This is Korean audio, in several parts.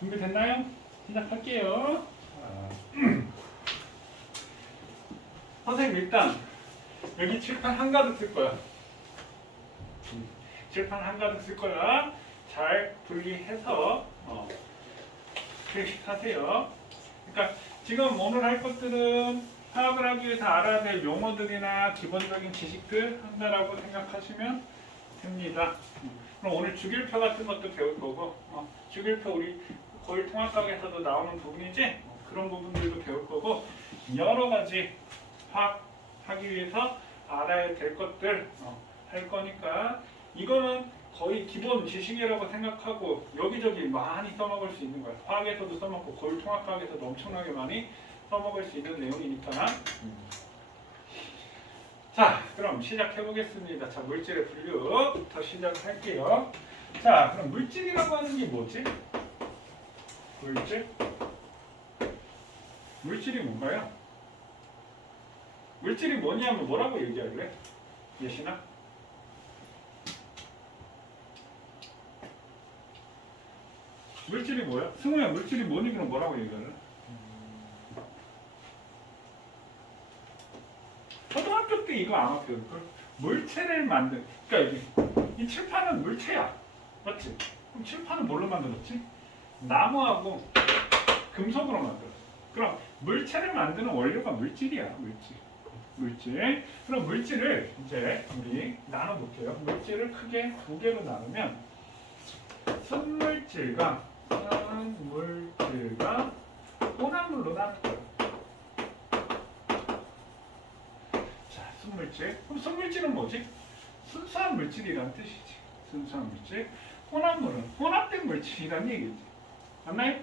준비됐나요? 시작할게요. 선생님 일단 여기 칠판 한가득 쓸 거야. 칠판 한가득 쓸 거야. 잘 분리해서 표시하세요. 그러니까 지금 오늘 할 것들은 파악을 하기 위해서 알아야 될 용어들이나 기본적인 지식들 한다라고 생각하시면 됩니다. 그럼 오늘 주기율표 같은 것도 배울 거고, 주기율표 우리 거의 통합학에서도 나오는 부분이지, 그런 부분들도 배울 거고, 여러 가지 파악하기 위해서 알아야 될 것들 할 거니까 이거는 거의 기본 지식이라고 생각하고 여기저기 많이 써먹을 수 있는 거야. 화학에서도 써먹고 거의 통합학에서도 엄청나게 많이 써먹을 수 있는 내용이니까. 자, 그럼 시작해 보겠습니다. 자, 물질의 분류부터 시작할게요. 자, 그럼 물질이라고 하는 게 뭐지? 물질? 물질이 뭔가요? 물질이 뭐냐면 뭐라고 얘기할래? 예신아? 물질이 뭐야? 승우야, 물질이 뭐니? 그럼 뭐라고 얘기할래? 초등학교 때 이거 아마 배울걸? 물체를 만든, 그러니까 이 칠판은 물체야. 맞지? 그럼 칠판은 뭘로 만들었지? 나무하고 금속으로 만들었어. 그럼 물체를 만드는 원료가 물질이야. 물질. 그럼 물질을 이제 우리 나눠볼게요. 물질을 크게 두 개로 나누면 순물질과 혼합물로 나눌 거예요. 자, 순물질. 그럼 순물질은 뭐지? 순수한 물질이란 뜻이지. 순수한 물질. 혼합물은 혼합된 물질이란 얘기지. 맞나요?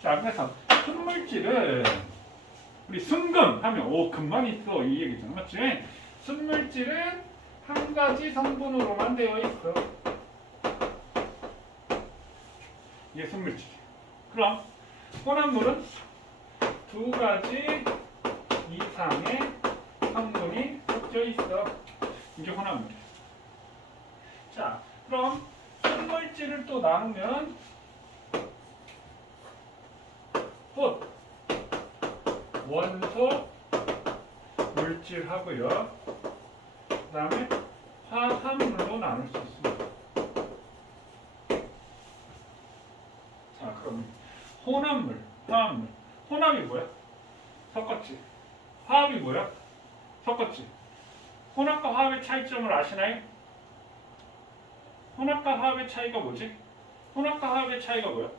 자, 그래서 순물질은 우리 순금 하면 오 금만 있어 이 얘기잖아. 맞지? 순물질은 한 가지 성분으로만 되어 있어. 이게 순물질. 그럼 혼합물은 두 가지 이상의 성분이 섞여 있어. 이게 혼합물이야. 자, 그럼 순물질을 또 나누면 또 원소 물질하고요. 그 다음에 화합물로 나눌 수 있습니다. 자, 그럼 혼합물, 화합물. 혼합이 뭐야? 섞었지. 화합이 뭐야? 섞었지. 혼합과 화합의 차이점을 아시나요? 혼합과 화합의 차이가 뭐지? 혼합과 화합의 차이가 뭐야?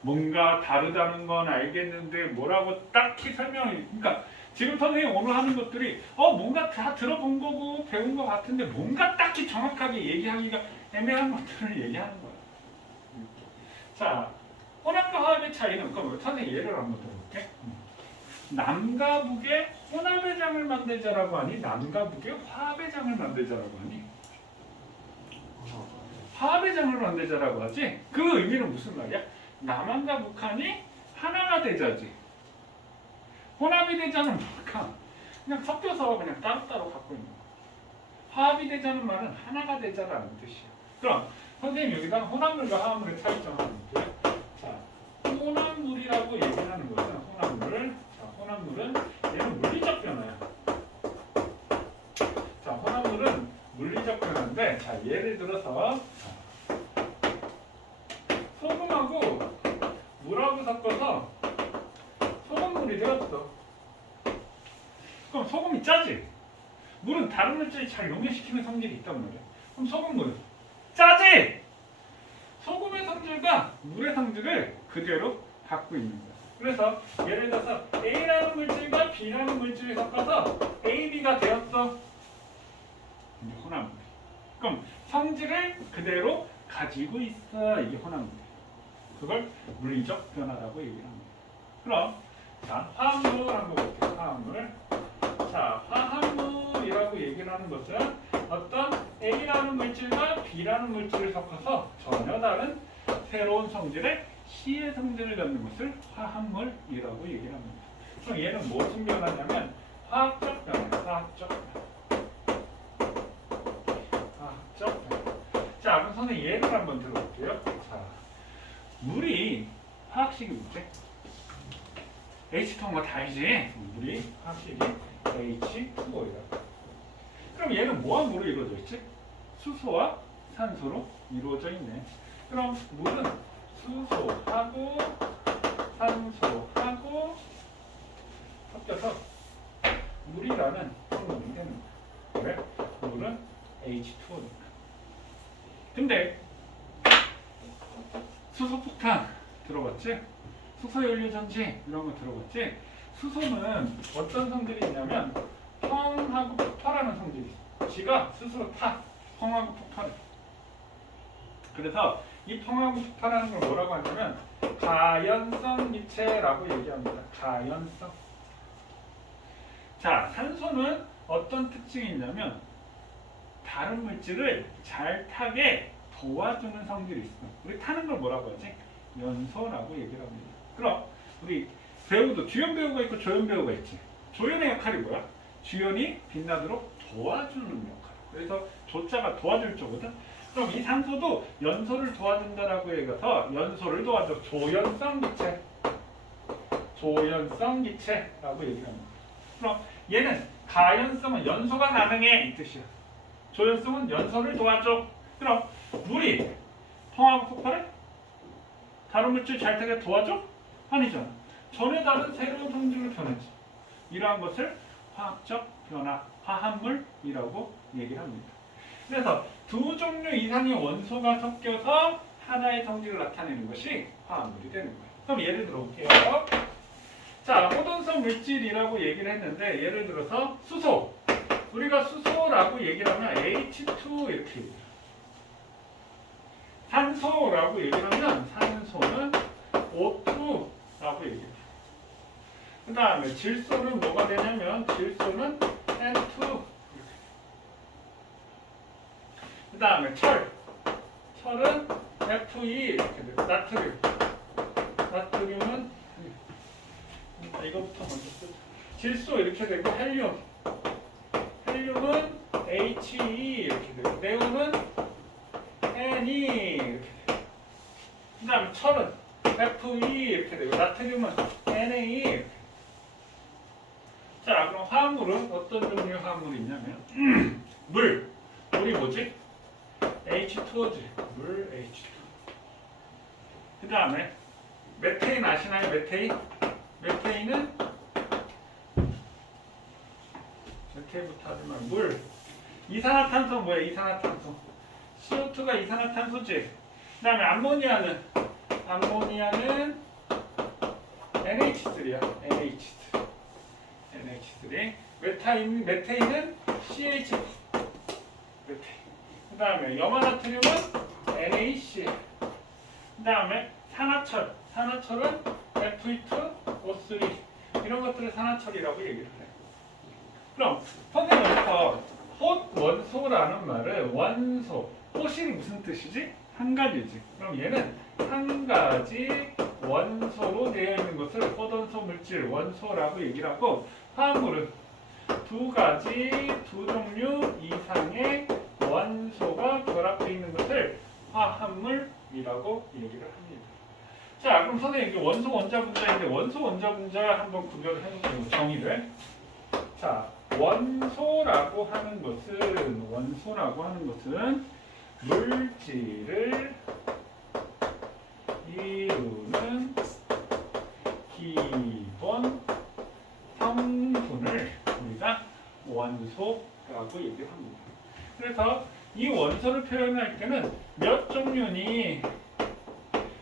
뭔가 다르다는 건 알겠는데 뭐라고 딱히 설명이, 그러니까 지금 선생님 오늘 하는 것들이 뭔가 다 들어본 거고 배운 거 같은데 뭔가 딱히 정확하게 얘기하기가 애매한 것들을 얘기하는 거야. 자, 혼합과 화합의 차이는 그럼 선생님 예를 한번 들어볼게. 남과 북의 혼합의 장을 만들자라고 하니 남과 북의 화합의 장을 만들자라고 하니 화합의 장을 만들자라고 하지. 그 의미는 무슨 말이야? 남한과 북한이 하나가 되자지. 혼합이 되자는 뭘까? 그냥 섞여서 그냥 따로따로 갖고 있는 거야. 화합이 되자는 말은 하나가 되자라는 뜻이야. 그럼 선생님 여기다 혼합물과 화합물의 차이점 하는 거예요. 자, 혼합물이라고 얘기를 하는 거죠. 혼합물. 자, 혼합물은 얘는 물리적 변화야. 자, 혼합물은 물리적 변화인데, 자, 예를 들어서 소금하고 물하고 섞어서 소금물이 되었어. 그럼 소금이 짜지? 물은 다른 물질을 잘 용해시키는 성질이 있단 말이야. 그럼 소금물은 짜지? 소금의 성질과 물의 성질을 그대로 갖고 있는 거야. 그래서 예를 들어서 A라는 물질과 B라는 물질이 섞어서 AB가 되었어. 이게 혼합물. 그럼 성질을 그대로 가지고 있어. 이게 혼합물. 그걸 물리적 변화라고 얘기를 합니다. 그럼 자, 화합물 한번 볼게요. 화합물. 자, 화합물이라고 얘기를 하는 것은 어떤 A라는 물질과 B라는 물질을 섞어서 전혀 다른 새로운 성질의 C의 성질을 갖는 것을 화합물이라고 얘기를 합니다. 그럼 얘는 무슨 변화냐면 화학적 변화. 화학적 변화. 자, 그럼 선생님 예를 한번 들어볼게요. 자, 물이 화학식이 뭐지? H2O 다 알지? 물이 화학식이 H2O이다. 그럼 얘는 뭐와 물로 이루어져 있지? 수소와 산소로 이루어져 있네. 그럼 물은 수소하고 산소하고 섞여서 물이라는 성분이 되는 거야. 그래? 물은 H2O니까. 근데 수소폭탄 들어봤지? 수소연료전지 이런 거 들어봤지? 수소는 어떤 성질이 있냐면 펑하고 폭발하는 성질이 있어. 지가 스스로 타. 펑하고 폭발해. 그래서 이 펑하고 폭발하는 걸 뭐라고 하냐면 가연성 기체라고 얘기합니다. 가연성. 자, 산소는 어떤 특징이 있냐면 다른 물질을 잘 타게 도와주는 성질이 있어. 우리 타는 걸 뭐라고 하지? 연소라고 얘기를 합니다. 그럼 우리 배우도 주연 배우가 있고 조연 배우가 있지. 조연의 역할이 뭐야? 주연이 빛나도록 도와주는 역할. 그래서 조자가 도와줄 조거든. 그럼 이 산소도 연소를 도와준다라고 얘기해서 연소를 도와줘. 조연성 기체. 조연성 기체라고 얘기합니다. 그럼 얘는 가연성은 연소가 가능해 이 뜻이야. 조연성은 연소를 도와줘. 그럼 물이 펑하고 폭발해? 다른 물질 잘 타게 도와줘? 아니잖아. 전에 다른 새로운 성질로 변했지. 이러한 것을 화학적 변화, 화합물이라고 얘기를 합니다. 그래서 두 종류 이상의 원소가 섞여서 하나의 성질을 나타내는 것이 화합물이 되는 거예요. 그럼 예를 들어 볼게요. 자, 호돈성 물질이라고 얘기를 했는데 예를 들어서 수소. 우리가 수소라고 얘기를 하면 H2 이렇게 얘기해요. 산소라고 얘기를 하면 산소는 O2라고 얘기해요. 그 다음에 질소는 뭐가 되냐면 질소는 N2. 그 다음에 철은 Fe 이렇게 돼요. 나트륨은 이거부터 먼저 쓰자. 질소 이렇게 되고 헬륨은 He 이렇게 되고 네온은 Ne 이렇게 돼요. 그 다음에 철은 Fe 이렇게 되고 나트륨은 Na 이렇게. 자, 그럼 화합물은 어떤 종류의 화합물이 있냐면 물이 뭐지? H2O지. 물 H2. 그 다음에 메테인 아시나요? 메테인은 메테인부터 하지 말고 물. 이산화탄소 뭐야? 이산화탄소. CO2가 이산화탄소지. 그 다음에 암모니아는 NH3야. NH3. 메테인은 CH4. 메테인. 그 다음에 염화나트륨은 NaC. 그 다음에 산화철은 Fe2O3. 이런 것들을 산화철이라고 얘기를 해요. 그럼 선생님 여기서 톳원소라는 말은 원소, 톳이 무슨 뜻이지? 한 가지지. 그럼 얘는 한 가지 원소로 되어 있는 것을 톳원소 물질, 원소라고 얘기를 하고 화합물은 두 종류 이상의 원소가 결합되어 있는 것을 화합물이라고 얘기를 합니다. 자, 그럼 선생님 이게 원소 원자 분자인데 원소 원자 분자 한번 구별을 해볼게요. 정의를. 자, 원소라고 하는 것은 물질을 이루는 기본 성분을 우리가 원소라고 얘기를 합니다. 그래서 이 원소를 표현할 때는 몇 종류니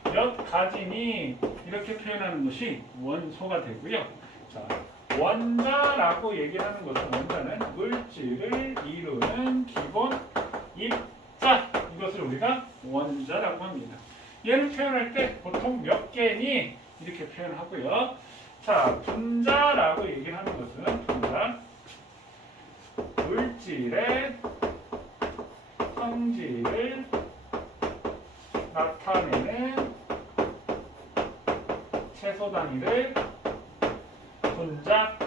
몇 가지니 이렇게 표현하는 것이 원소가 되고요. 자, 원자라고 얘기를 하는 것은 원자는 물질을 이루는 기본 입자, 이것을 우리가 원자라고 합니다. 얘를 표현할 때 보통 몇 개니 이렇게 표현하고요. 자, 분자라고 얘기를 하는 것은 분자, 물질의 성질을 나타내는 최소 단위를 분자라고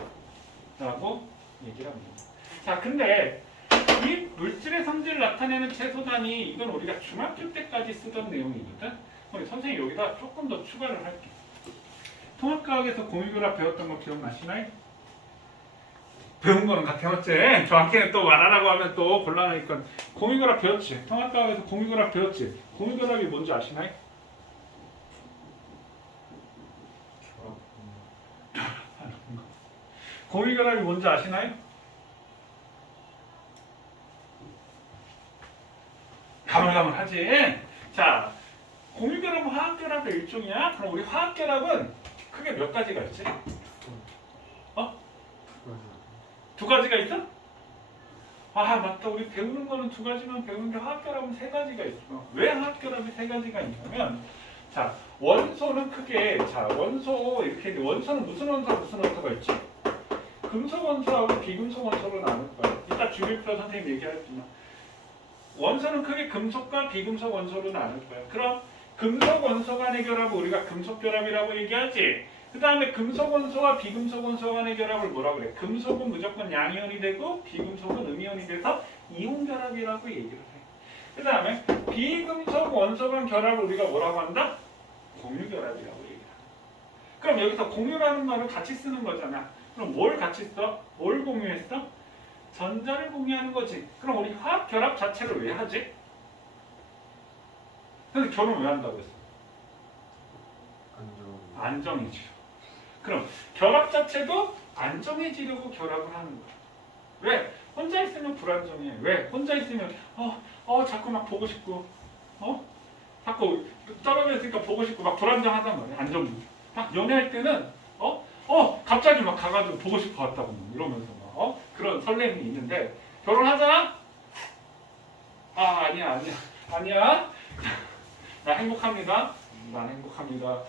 얘기를 합니다. 자, 근데 이 물질의 성질을 나타내는 최소 단위 이건 우리가 중학교 때까지 쓰던 내용이거든. 그럼 선생님이 여기다 조금 더 추가를 할게. 통합과학에서 공유결합 배웠던 거 기억나시나요? 배운 거는 같아 맞지? 정확히는 또 말하라고 하면 또 곤란하니까 공유결합 배웠지? 통합과학에서 공유결합 배웠지? 공유결합이 뭔지 아시나요? 공유결합이 뭔지 아시나요? 가물가물하지? 자, 공유결합은 화학결합의 일종이야. 그럼 우리 화학결합은 크게 몇 가지가 있지? 어? 두 가지가 있어? 아 맞다. 우리 배우는 거는 두 가지만 배우는데 화학결합은 세 가지가 있어. 왜 화학결합이 세 가지가 있냐면 자 원소는 크게 자 원소 이렇게 원소는 무슨 원소가 있지? 금속 원소하고 비금속 원소로 나눌 거야. 이따 주기표 선생님 얘기하겠지만 원소는 크게 금속과 비금속 원소로 나눌 거야. 그럼 금속 원소 간의 결합을 우리가 금속 결합이라고 얘기하지. 그 다음에 금속 원소와 비금속 원소 간의 결합을 뭐라고 그래? 금속은 무조건 양이온이 되고 비금속은 음이온이 돼서 이온 결합이라고 얘기를 해. 그 다음에 비금속 원소 간 결합을 우리가 뭐라고 한다? 공유 결합이라고 얘기해. 그럼 여기서 공유라는 말을 같이 쓰는 거잖아. 그럼 뭘 같이 써? 뭘 공유했어? 전자를 공유하는 거지. 그럼 우리 화학 결합 자체를 왜 하지? 근데 결혼 왜 한다고 했어? 안정해지려. 그럼 결합 자체도 안정해지려고 결합을 하는 거야. 왜? 혼자 있으면 불안정해. 왜? 혼자 있으면 자꾸 막 보고 싶고 자꾸 떨어져 있으니까 보고 싶고 막 불안정하단 말이야. 안정부. 막 연애할 때는 갑자기 막 가가지고 보고 싶어 왔다고 이러면서 막 그런 설렘이 있는데 결혼하잖아? 아니야 나 행복합니다. 난 행복합니다.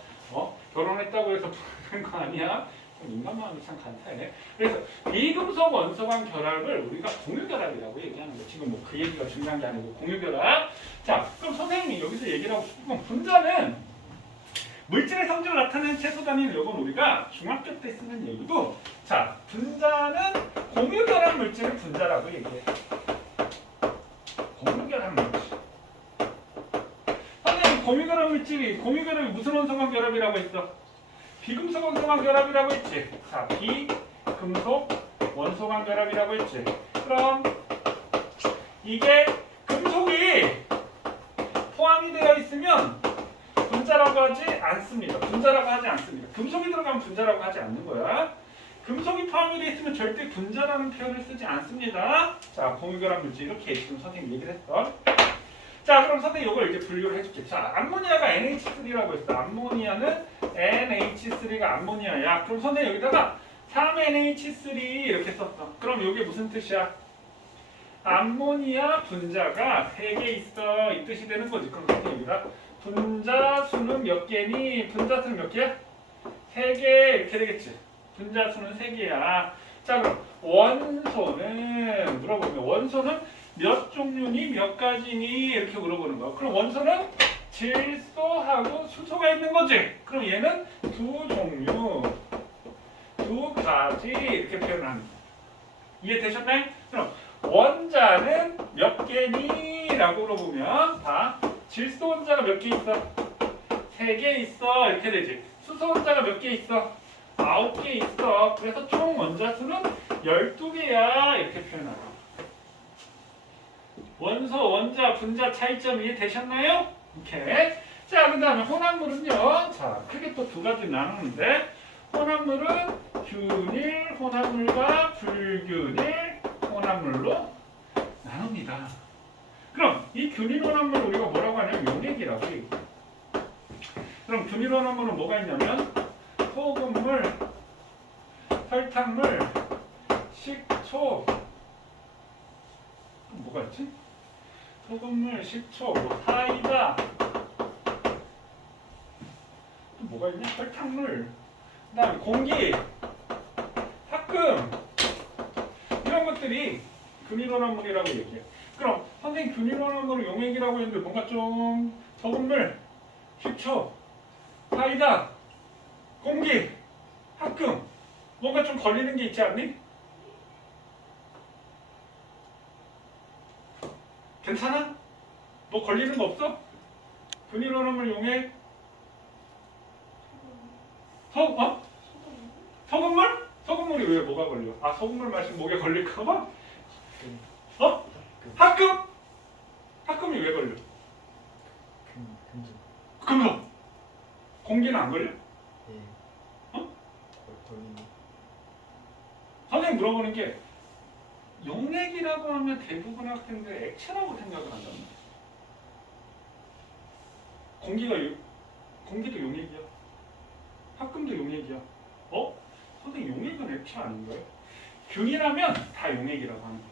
결혼했다고 해서 부르는 거 아니야? 인간 마음이 참 간사해. 그래서 비금속 원소 간 결합을 우리가 공유결합이라고 얘기하는 거야. 지금 뭐 그 얘기가 중요한 게 아니고 공유결합. 자, 그럼 선생님이 여기서 얘기를 하고 싶은 건 분자는 물질의 성질을 나타내는 최소 단위는 이건 우리가 중학교 때 쓰는 얘기고 자, 분자는 공유결합 물질을 분자라고 얘기해. 공유결합 물질. 공유결합 물질이 공유결합이 무슨 원소간 결합이라고 했어? 비금속 원소간 결합이라고 했지. 자, 비금속 원소간 결합이라고 했지. 그럼 이게 금속이 포함이 되어 있으면 분자라고 하지 않습니다. 분자라고 하지 않습니다. 금속이 들어가면 분자라고 하지 않는 거야. 금속이 포함이 되어 있으면 절대 분자라는 표현을 쓰지 않습니다. 자, 공유결합 물질 이렇게 지금 선생님 얘기를 했어. 자, 그럼 선생님 이걸 이제 분류를 해줄게. 자, 암모니아가 NH3라고 했어. 암모니아는 NH3가 암모니아야. 그럼 선생님 여기다가 3NH3 이렇게 썼어. 그럼 이게 무슨 뜻이야? 암모니아 분자가 3개 있어. 이 뜻이 되는 거지. 그럼 선생님 여기다 분자 수는 몇 개니? 분자 수는 몇 개야? 3개 이렇게 되겠지. 분자 수는 3개야. 자, 그럼 원소는 물어보면 원소는 몇 종류니 몇 가지니 이렇게 물어보는 거야. 그럼 원소는 질소하고 수소가 있는 거지. 그럼 얘는 두 종류, 두 가지 이렇게 표현하는 거야. 이해되셨나요? 그럼 원자는 몇 개니? 라고 물어보면 봐. 질소 원자가 몇 개 있어? 3개 있어. 이렇게 되지. 수소 원자가 몇 개 있어? 9개 있어. 그래서 총 원자 수는 12개야. 이렇게 표현하는 거야. 원소, 원자, 분자 차이점 이해되셨나요? 오케이. 자, 그 다음에 혼합물은요. 자, 크게 또 두 가지 나누는데 혼합물은 균일 혼합물과 불균일 혼합물로 나눕니다. 그럼 이 균일 혼합물을 우리가 뭐라고 하냐면 용액이라고 얘기해요. 그럼 균일 혼합물은 뭐가 있냐면 소금물, 설탕물, 식초 뭐가 있지? 소금물, 식초, 사이다 또 뭐가 있냐? 설탕물 그 다음에 공기, 합금 이런 것들이 균일혼합물이라고 얘기해요. 그럼 선생님 균일혼합물을 용액이라고 했는데 뭔가 좀 소금물, 식초, 사이다, 공기, 합금 뭔가 좀 걸리는 게 있지 않니? 괜찮아? 뭐 걸리는 거 없어? 균일 오염물 용액 소금물? 소금물이 왜 뭐가 걸려? 아 소금물 마시면 목에 걸릴까 봐? 어? 합금? 합금이 왜 걸려? 금속. 금속! 공기는 안 걸려? 예. 어? 걸리네. 선생님 물어보는 게 용액이라고 하면 대부분 학생들 액체라고 생각을 한단 말이야. 공기도 용액이야. 합금도 용액이야. 어? 선생님 용액은 액체 아닌가요? 균이라면 다 용액이라고 하는 거야.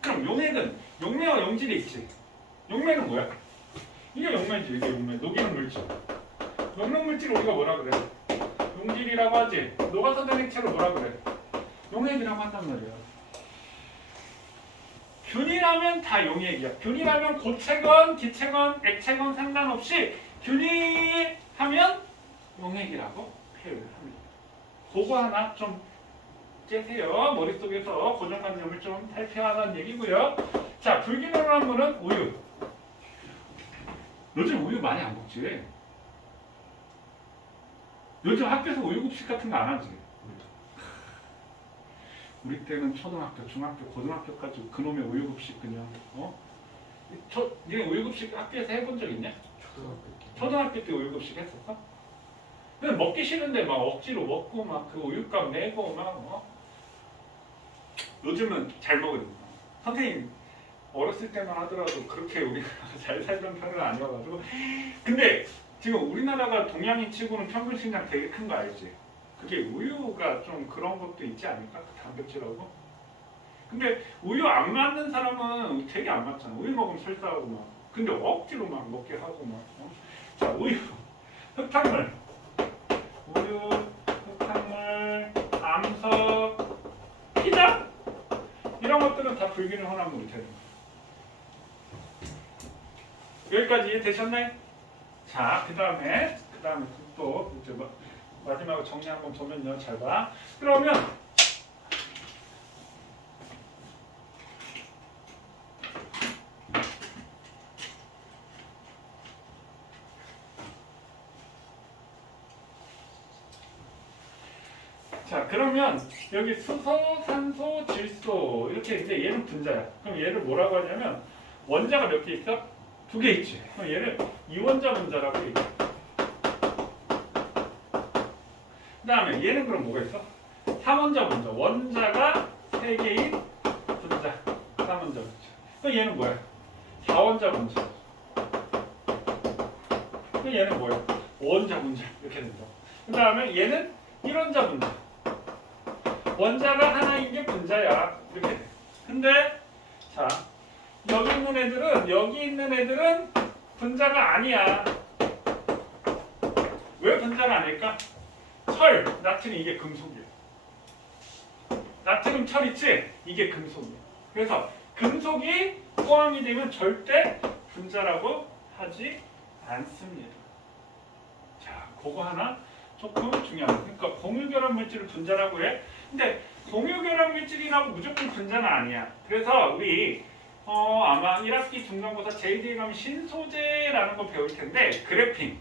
그럼 용액은 용매와 용질이 있지. 용매는 뭐야? 이게 용매지. 이게 용매. 녹이는 물질. 녹는 물질 우리가 뭐라 그래? 용질이라고 하지. 녹아서 된 액체를 뭐라 그래? 용액이라고 한단 말이야. 균이라면 다 용액이야. 균이라면 고체건, 기체건, 액체건 상관없이 균이 하면 용액이라고 표현을 합니다. 그거 하나 좀 깨세요. 머릿속에서 고정관념을 좀 탈피하라는 얘기고요. 자, 불균형한 물은 우유. 요즘 우유 많이 안 먹지? 요즘 학교에서 우유급식 같은 거 안 하지? 우리 때는 초등학교, 중학교, 고등학교까지 그놈의 우유급식 그냥 니네 우유급식 학교에서 해본 적 있냐? 초등학교 때 우유급식 했었어? 근데 먹기 싫은데 막 억지로 먹고 막 그 우유값 내고 막 요즘은 잘 먹으니까 선생님 어렸을 때만 하더라도 그렇게 우리가 잘 살던 편은 아니어가지고 근데 지금 우리나라가 동양인 치고는 평균 식량 되게 큰 거 알지? 그게 우유가 좀 그런 것도 있지 않을까? 그 단백질하고. 근데 우유 안 맞는 사람은 되게 안 맞잖아. 우유 먹으면 설사하고 막. 근데 억지로 막 먹게 하고 막. 자, 우유, 흑탕물, 우유, 흑탕물, 암석, 피자 이런 것들은 다 불균형 혼합물이 되는 거예요. 여기까지 이해되셨나요? 자, 그 다음에 또 이제 마지막으로 정리 한번 보면요. 잘 봐. 그러면 여기 수소, 산소, 질소 이렇게 이제 얘는 분자야. 그럼 얘를 뭐라고 하냐면 원자가 몇 개 있어? 2개 있지. 그럼 얘를 이원자 분자라고 얘기해. 그 다음에 얘는 그럼 뭐가 있어? 3원자 분자. 원자가 3개인 분자. 3원자 분자. 그럼 얘는 뭐야? 4원자 분자. 그럼 얘는 뭐야? 5원자 분자. 이렇게 된다. 그 다음에 얘는 1원자 분자. 원자가 하나인 게 분자야. 이렇게 돼. 근데 자 여기 있는 애들은 분자가 아니야. 왜 분자가 아닐까? 철, 나트륨 이게 금속이야. 나트륨 철 있지? 이게 금속이야. 그래서 금속이 포함이 되면 절대 분자라고 하지 않습니다. 자, 그거 하나 조금 중요한. 그러니까 공유결합 물질을 분자라고 해. 근데 공유결합 물질이라고 무조건 분자는 아니야. 그래서 우리 아마 1학기 중간고사 제1에 가면 신소재라는 거 배울 텐데 그래핀,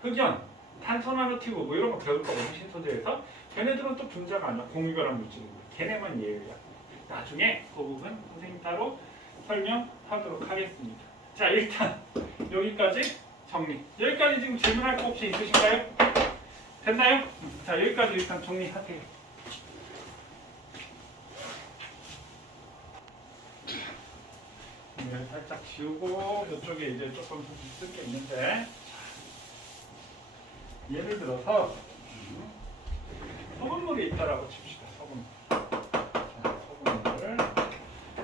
흑연, 탄소나노튜브 뭐 이런 거 배울 거거든 신소재에서. 걔네들은 또 분자가 아니야. 공유결합 물질인 거야. 걔네만 예외야. 나중에 그 부분 선생님 따로 설명하도록 하겠습니다. 자, 일단 여기까지 정리. 여기까지 지금 질문할 거 혹시 있으신가요? 됐나요? 자, 여기까지 일단 정리하세요. 살짝 지우고 이쪽에 이제 조금 쓸 게 있는데 예를 들어서 소금물이 있다라고 칩시다. 소금물.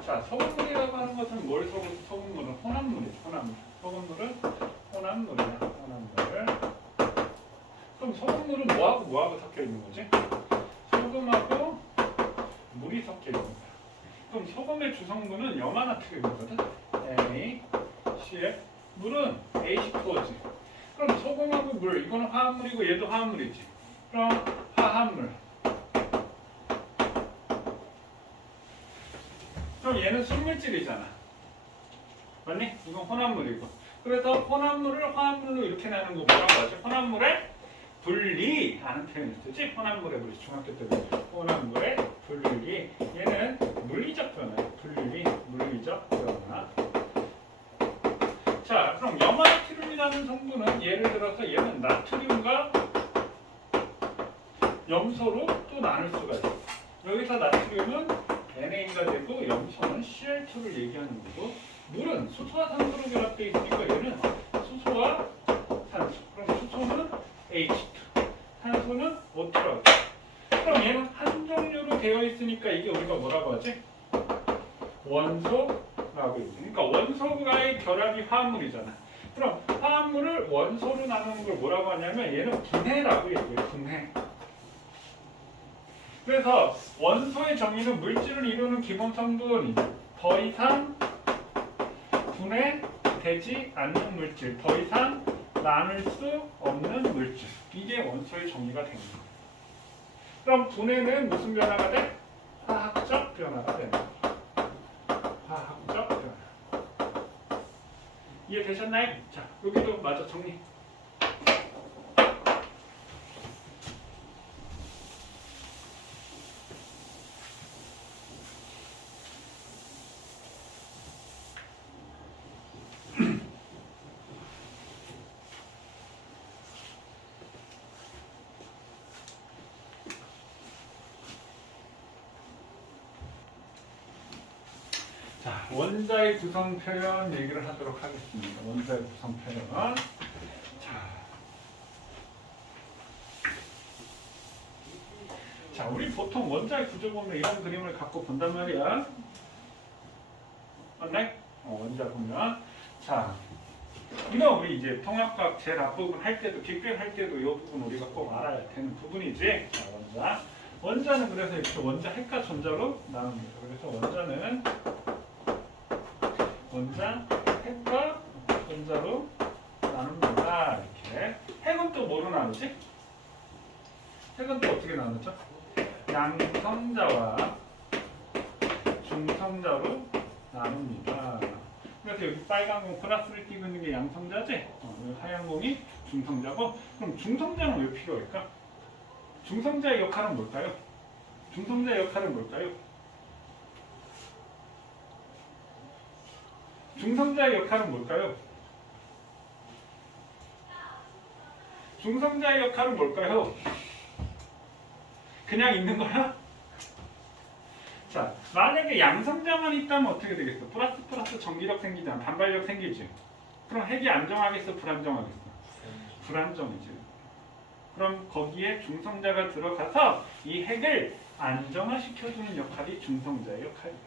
자, 소금물이라고 하는 것은 뭘 소금물은 혼합물이죠. 혼합물. 소금물은 혼합물이야. 혼합물. 그럼 소금물은 뭐하고 섞여 있는 거지? 소금하고 물이 섞여 있는 거야. 그럼 소금의 주성분은 염화나트륨이거든. A, CL. 물은 H2O지. 그럼 소금하고 물, 이거는 화합물이고 얘도 화합물이지. 그럼 화합물. 그럼 얘는 순물질이잖아. 맞니? 이건 혼합물이고. 그래서 혼합물을 화합물로 이렇게 나누는 거 뭐라고 하지? 혼합물의 분리라는 표현을 쓰지. 혼합물의 분리. 중학교 때 혼합물의 분리. 얘는 물리적 변화예요. 분리, 물리적 변화. 자, 그럼 염화나트륨이라는 성분은 예를 들어서 얘는 나트륨과 염소로 또 나눌 수가 있어. 여기서 나트륨은 Na가 되고 염소는 Cl2를 얘기하는 거고, 물은 수소와 산소로 결합되어 있으니까 얘는 수소와 산소. 그럼 수소는 H2, 산소는 O2라고. 그럼 얘는 한 종류로 되어 있으니까 이게 우리가 뭐라고 하지? 원소라고 얘기해. 그러니까 원소와의 결합이 화합물이잖아. 그럼 화합물을 원소로 나누는 걸 뭐라고 하냐면 얘는 분해라고 얘기해. 분해. 그래서 원소의 정의는 물질을 이루는 기본 성분이 더 이상 분해되지 않는 물질, 더 이상 나눌 수 없는 물질. 이게 원소의 정의가 되는 거예요. 그럼 분해는 무슨 변화가 돼? 화학적 변화가 되는 거예요. 화학적 변화. 이해되셨나요? 자, 여기도 마저 정리. 자, 원자의 구성 표현 얘기를 하도록 하겠습니다. 원자의 구성 표현. 자, 우리 보통 원자의 구조 보면 이런 그림을 갖고 본단 말이야. 맞네? 원자 보면. 자, 이거 우리 이제 통합과학 제일 앞부분 할 때도, 빅뱅 할 때도 이 부분 우리가 꼭 알아야 되는 부분이지. 자, 원자. 원자는 그래서 이렇게 원자 핵과 전자로 나눕니다. 그래서 원자는 원자 핵과 전자로 나눕니다. 이렇게. 핵은 또 뭐로 나누지? 핵은 또 어떻게 나누죠? 양성자와 중성자로 나눕니다. 그래서 여기 빨간 공 플러스를 띄고 있는 게 양성자지? 여기 하얀 공이 중성자고. 그럼 중성자는 왜 필요할까? 중성자의 역할은 뭘까요? 중성자의 역할은 뭘까요? 중성자의 역할은 뭘까요? 중성자의 역할은 뭘까요? 그냥 있는 거야? 자, 만약에 양성자만 있다면 어떻게 되겠어? 플러스 플러스 전기력 생기잖아. 반발력 생기지. 그럼 핵이 안정하겠어? 불안정하겠어? 불안정이지. 그럼 거기에 중성자가 들어가서 이 핵을 안정화시켜주는 역할이 중성자의 역할이야.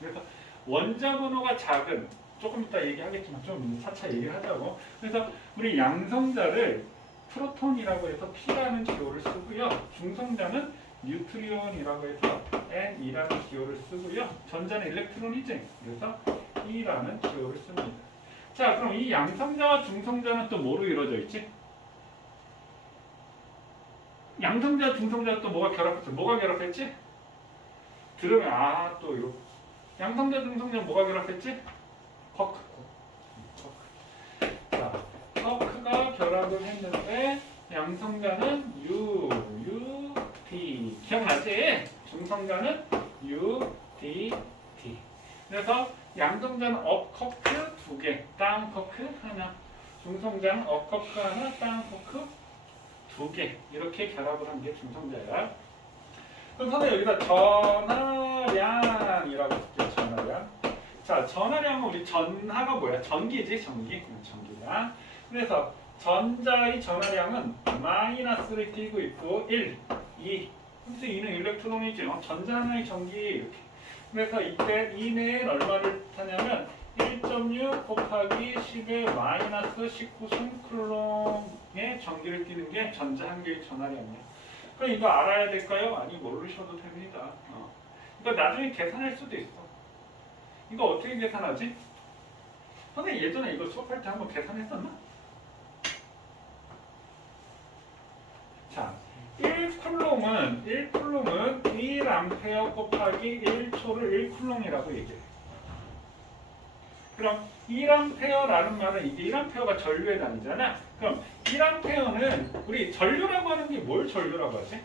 그래서 원자 번호가 작은, 조금 이따 얘기하겠지만 좀 차차 얘기하자고. 그래서 우리 양성자를 프로톤이라고 해서 P라는 기호를 쓰고요. 중성자는 뉴트리온이라고 해서 N이라는 기호를 쓰고요. 전자는 일렉트론이지. 그래서 E라는 기호를 씁니다. 자, 그럼 이 양성자와 중성자는 또 뭐로 이루어져 있지? 양성자, 중성자 또 뭐가 결합했어? 뭐가 결합했지? 들으면 또 이거. 양성자, 중성자 뭐가 결합했지? 쿼크. 자, 쿼크가 결합을 했는데 양성자는 U, D. 기억나지? 중성자는 U, D, D. 그래서 양성자는 업 쿼크 2개, 다운 쿼크 하나. 중성자는 업 쿼크 하나, 다운 쿼크 2개. 이렇게 결합을 한 게 중성자야. 그럼 선생님 여기다 전하량이라고 쓸게요. 전하량. 자, 전하량은 우리 전하가 뭐야? 전기지, 전기. 전기량. 그래서 전자의 전하량은 마이너스를 띄고 있고 1, 2. 그래서 2는 일렉트론이지. 전자 하나의 전기 이렇게. 그래서 이때 2는 얼마를 타냐면 1.6 곱하기 10의 마이너스 19승 쿨롱의 전기를 띠는 게 전자 한 개의 전하량이야. 그럼 이거 알아야 될까요? 아니, 모르셔도 됩니다. 이거 나중에 계산할 수도 있어. 이거 어떻게 계산하지? 선생님 예전에 이거 수업할 때 한번 계산했었나? 자, 1쿨롱은 1A 곱하기 1초를 1쿨롱이라고 얘기해. 그럼 1A라는 말은 이게 1A가 전류의 단위잖아. 그럼 1A는 우리 전류라고 하는 게 뭘 전류라고 하지?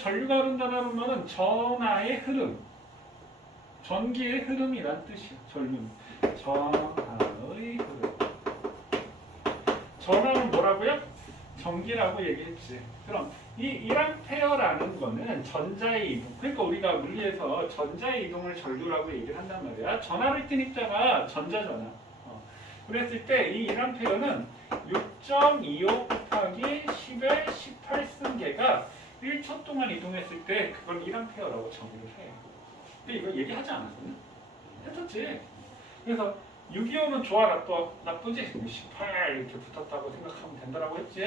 전류가 흐른다는 말은 전하의 흐름, 전기의 흐름이란 뜻이야. 전류는 전하의 흐름. 전하는 뭐라고요? 전기라고 얘기했지. 그럼 이 1A라는 거는 전자의 이동. 그러니까 우리가 물리에서 전자의 이동을 전류라고 얘기를 한단 말이야. 전하를 띤 입자가 전자잖아. 그랬을 때 이 1A는 6.25 곱하기 10의 18승계가 1초 동안 이동했을 때 그걸 1A라고 정의를 해. 근데 이거 얘기하지 않았었나? 했었지. 그래서 625는 좋아 나쁘지? 18 이렇게 붙었다고 생각하면 된다라고 했지.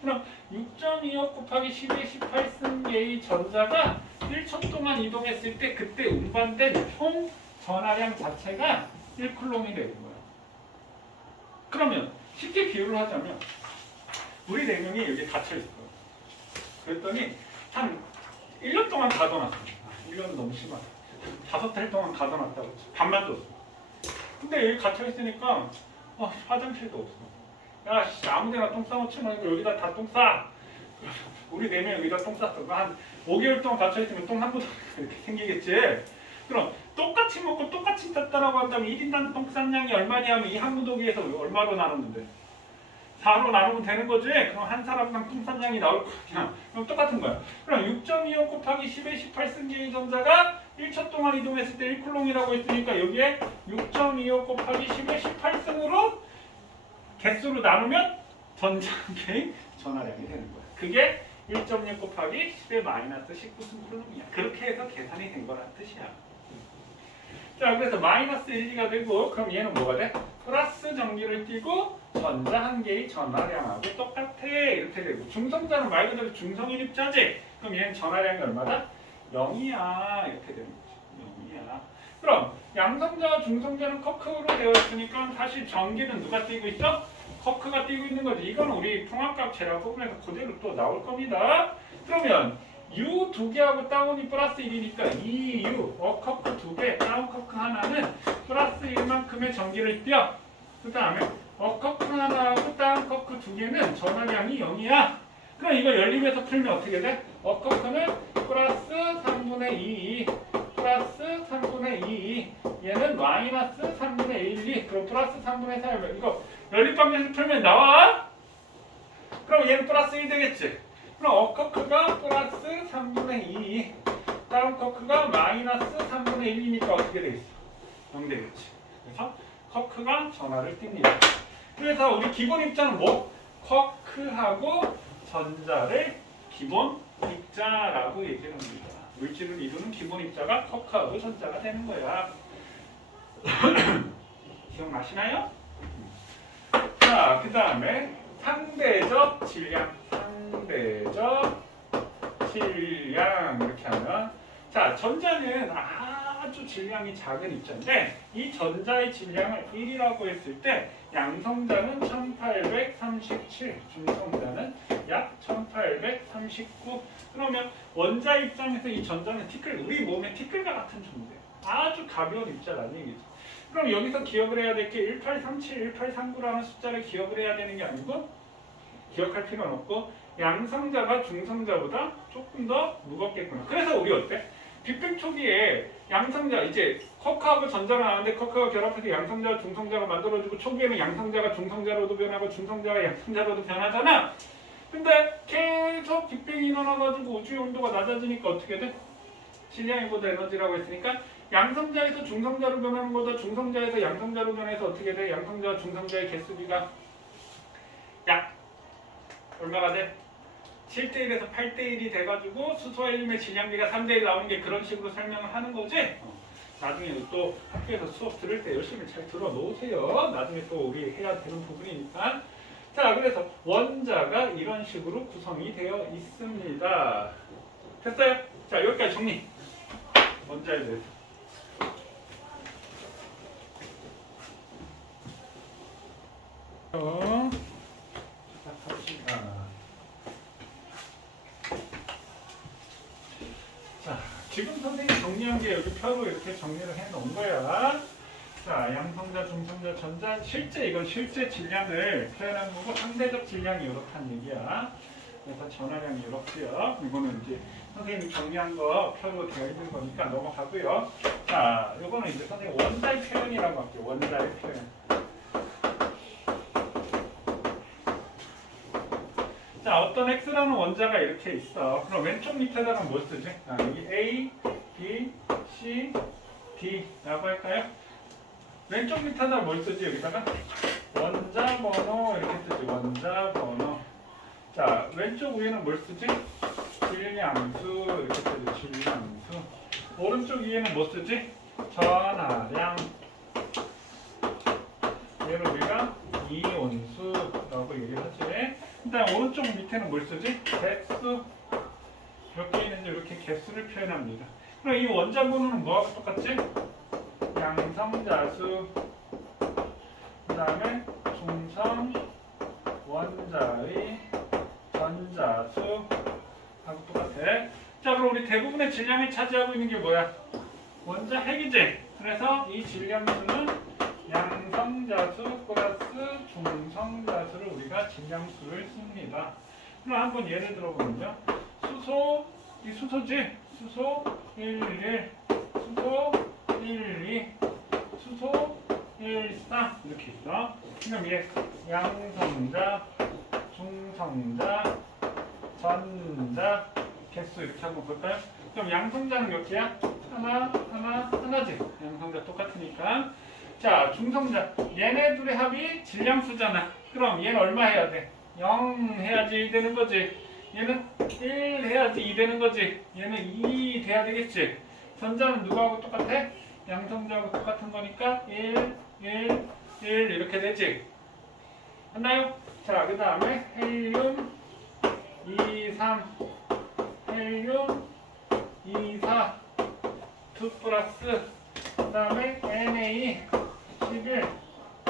그럼 6.25 곱하기 10의 18승계의 전자가 1초 동안 이동했을 때 그때 운반된 총 전하량 자체가 1쿨롬이 되는 거야. 그러면 쉽게 비유를 하자면 우리 4명이 여기 갇혀있어. 그랬더니 한 1년 동안 가둬놨어. 1년은 너무 심하다. 5달 동안 가둬놨다고 했지. 밥만 줬어. 근데 여기 갇혀있으니까 화장실도 없어. 야 아무데나 똥 싸놓지 말고 여기다 다 똥 싸. 우리 4명 여기다 똥 쌌어. 한 5개월 동안 갇혀있으면 똥 한 부도 이렇게 생기겠지. 그럼 똑같이 먹고 똑같이 쌌다라고 한다면 1인당 똥 싼 양이 얼마냐면 이 한 무더기에서 얼마로 나누는데 4로 나누면 되는 거지. 그럼 한 사람당 똥 싼 양이 나올 거냐. 그럼 똑같은 거야. 그럼 6.25 곱하기 10의 18승계의 전자가 1초 동안 이동했을 때 1쿨롱이라고 했으니까 여기에 6.25 곱하기 10의 18승으로 개수로 나누면 전자계의 전하량이 되는 거야. 그게 1.6 곱하기 10의 마이너스 19승 쿨롱이야. 그렇게 해서 계산이 된 거란 뜻이야. 자, 그래서 마이너스 1, 2가 되고 그럼 얘는 뭐가 돼? 플러스 전기를 띄고 전자 한 개의 전하량하고 똑같아. 이렇게 되고 중성자는 말 그대로 중성인 입자지. 그럼 얘는 전하량이 얼마다? 0이야. 이렇게 되는 거지. 0이야. 그럼 양성자와 중성자는 커크로 되어 있으니까 사실 전기는 누가 띄고 있어? 커크가 띄고 있는 거지. 이건 우리 통합값 제라 부분에서 그대로 또 나올 겁니다. 그러면 U 2개하고 다운이 플러스 1이니까 2U 커크 2개, 다운 커크 하나는 플러스 1만큼의 전기를 띄어. 그 다음에 커크 하나하고 다운 커크 2개는 전하량이 0이야. 그럼 이거 연립해서 풀면 어떻게 돼? 커크는 플러스 3분의 2, 플러스 3분의 2, 얘는 마이너스 3분의 1, 2, 그럼 플러스 3분의 4. 이거 연립방정식 풀면 나와? 그럼 얘는 플러스 1 되겠지? 그럼 커크가 플러스 3분의 2, 다운 커크가 마이너스 3분의 1이니까 어떻게 되겠어? 0 되겠지. 그래서 커크가 전하를 띱니다. 그래서 우리 기본 입자는 뭐? 커크하고 전자를 기본 입자라고 얘기를 합니다. 물질을 이루는 기본 입자가 커크하고 전자가 되는 거야. 기억나시나요? 자, 그 다음에 상대적 질량. 상대적 질량 이렇게 하면 자, 전자는 아주 질량이 작은 입자인데 이 전자의 질량을 1이라고 했을 때 양성자는 1837, 중성자는 약 1839. 그러면 원자 입장에서 이 전자는 티끌, 우리 몸의 티끌과 같은 존재, 아주 가벼운 입자라는 얘기죠. 그럼 여기서 기억을 해야 될 게 1837, 1839라는 숫자를 기억을 해야 되는 게 아니고 기억할 필요는 없고 양성자가 중성자보다 조금 더 무겁겠구나. 그래서 우리 어때? 빅뱅 초기에 양성자, 이제 커크하고 전자가 나왔는데 커크가 결합해서 양성자와 중성자가 만들어지고 초기에는 양성자가 중성자로도 변하고 중성자가 양성자로도 변하잖아. 근데 계속 빅뱅이 일어나가지고 우주의 온도가 낮아지니까 어떻게 돼? 질량이 보다 에너지라고 했으니까 양성자에서 중성자로 변하는 거다. 중성자에서 양성자로 변해서 어떻게 돼? 양성자와 중성자의 개수비가 약 얼마가 돼? 7대1에서 8대1이 돼가지고 수소와 헬륨의 질량비가 3대1 나오는 게 그런 식으로 설명을 하는 거지? 나중에 또 학교에서 수업 들을 때 열심히 잘 들어 놓으세요. 나중에 또 우리 해야 되는 부분이니까. 자, 그래서 원자가 이런 식으로 구성이 되어 있습니다. 됐어요? 자, 여기까지 정리. 원자에 대해서. 시작합시다. 자, 지금 선생님이 정리한 게 여기 표로 이렇게 정리를 해 놓은 거야. 자, 양성자, 중성자, 전자. 실제 이건 실제 질량을 표현한 거고 상대적 질량이 이렇다는 얘기야. 그래서 전화량이 이렇고요. 이거는 이제 선생님이 정리한 거 표로 되어 있는 거니까 넘어가고요. 자, 이거는 이제 선생님 원자의 표현이라고 할게요. 원자의 표현. 자, 어떤 X라는 원자가 이렇게 있어. 그럼 왼쪽 밑에다가 뭐 쓰지? 아, 여기 A, B, C, D라고 할까요? 왼쪽 밑에다 뭘 쓰지? 여기다가 원자 번호 이렇게 쓰지. 원자 번호. 자, 왼쪽 위에는 뭘 쓰지? 질량수 이렇게 쓰지. 질량수. 오른쪽 위에는 뭐 쓰지? 전하량. 얘를 우리가 이온수라고 얘기를 하지. 일단 오른쪽 밑에는 뭘 쓰지? 개수. 몇 개 있는지 이렇게 개수를 표현합니다. 그럼 이 원자 번호는 뭐하고 똑같지? 양성자수, 그 다음에 중성 원자의 전자수 하고 똑같아. 자, 그럼 우리 대부분의 질량을 차지하고 있는 게 뭐야? 원자 핵이지. 그래서 이 질량수는 양성자수 플러스 중성자수를 우리가 질량수를 씁니다. 그럼 한번 예를 들어보면요. 수소, 이 수소지? 수소 11, 수소 12, 수소 14 이렇게 있어. 그럼 얘 양성자, 중성자, 전자 개수 이렇게 한번 볼까요? 그럼 양성자는 몇 개야? 하나지. 양성자 똑같으니까. 자, 중성자. 얘네 둘의 합이 질량수잖아. 그럼 얘는 얼마 해야 돼? 0 해야지 1 되는 거지. 얘는 1 해야지 2 되는 거지. 얘는 2 돼야 되겠지. 전자는 누구하고 똑같아? 양성자하고 똑같은 거니까 1, 1, 1 이렇게 되지. 맞나요? 자, 그 다음에 헬륨 2, 3, 헬륨 2, 4, 2 플러스 그 다음에 Na 11,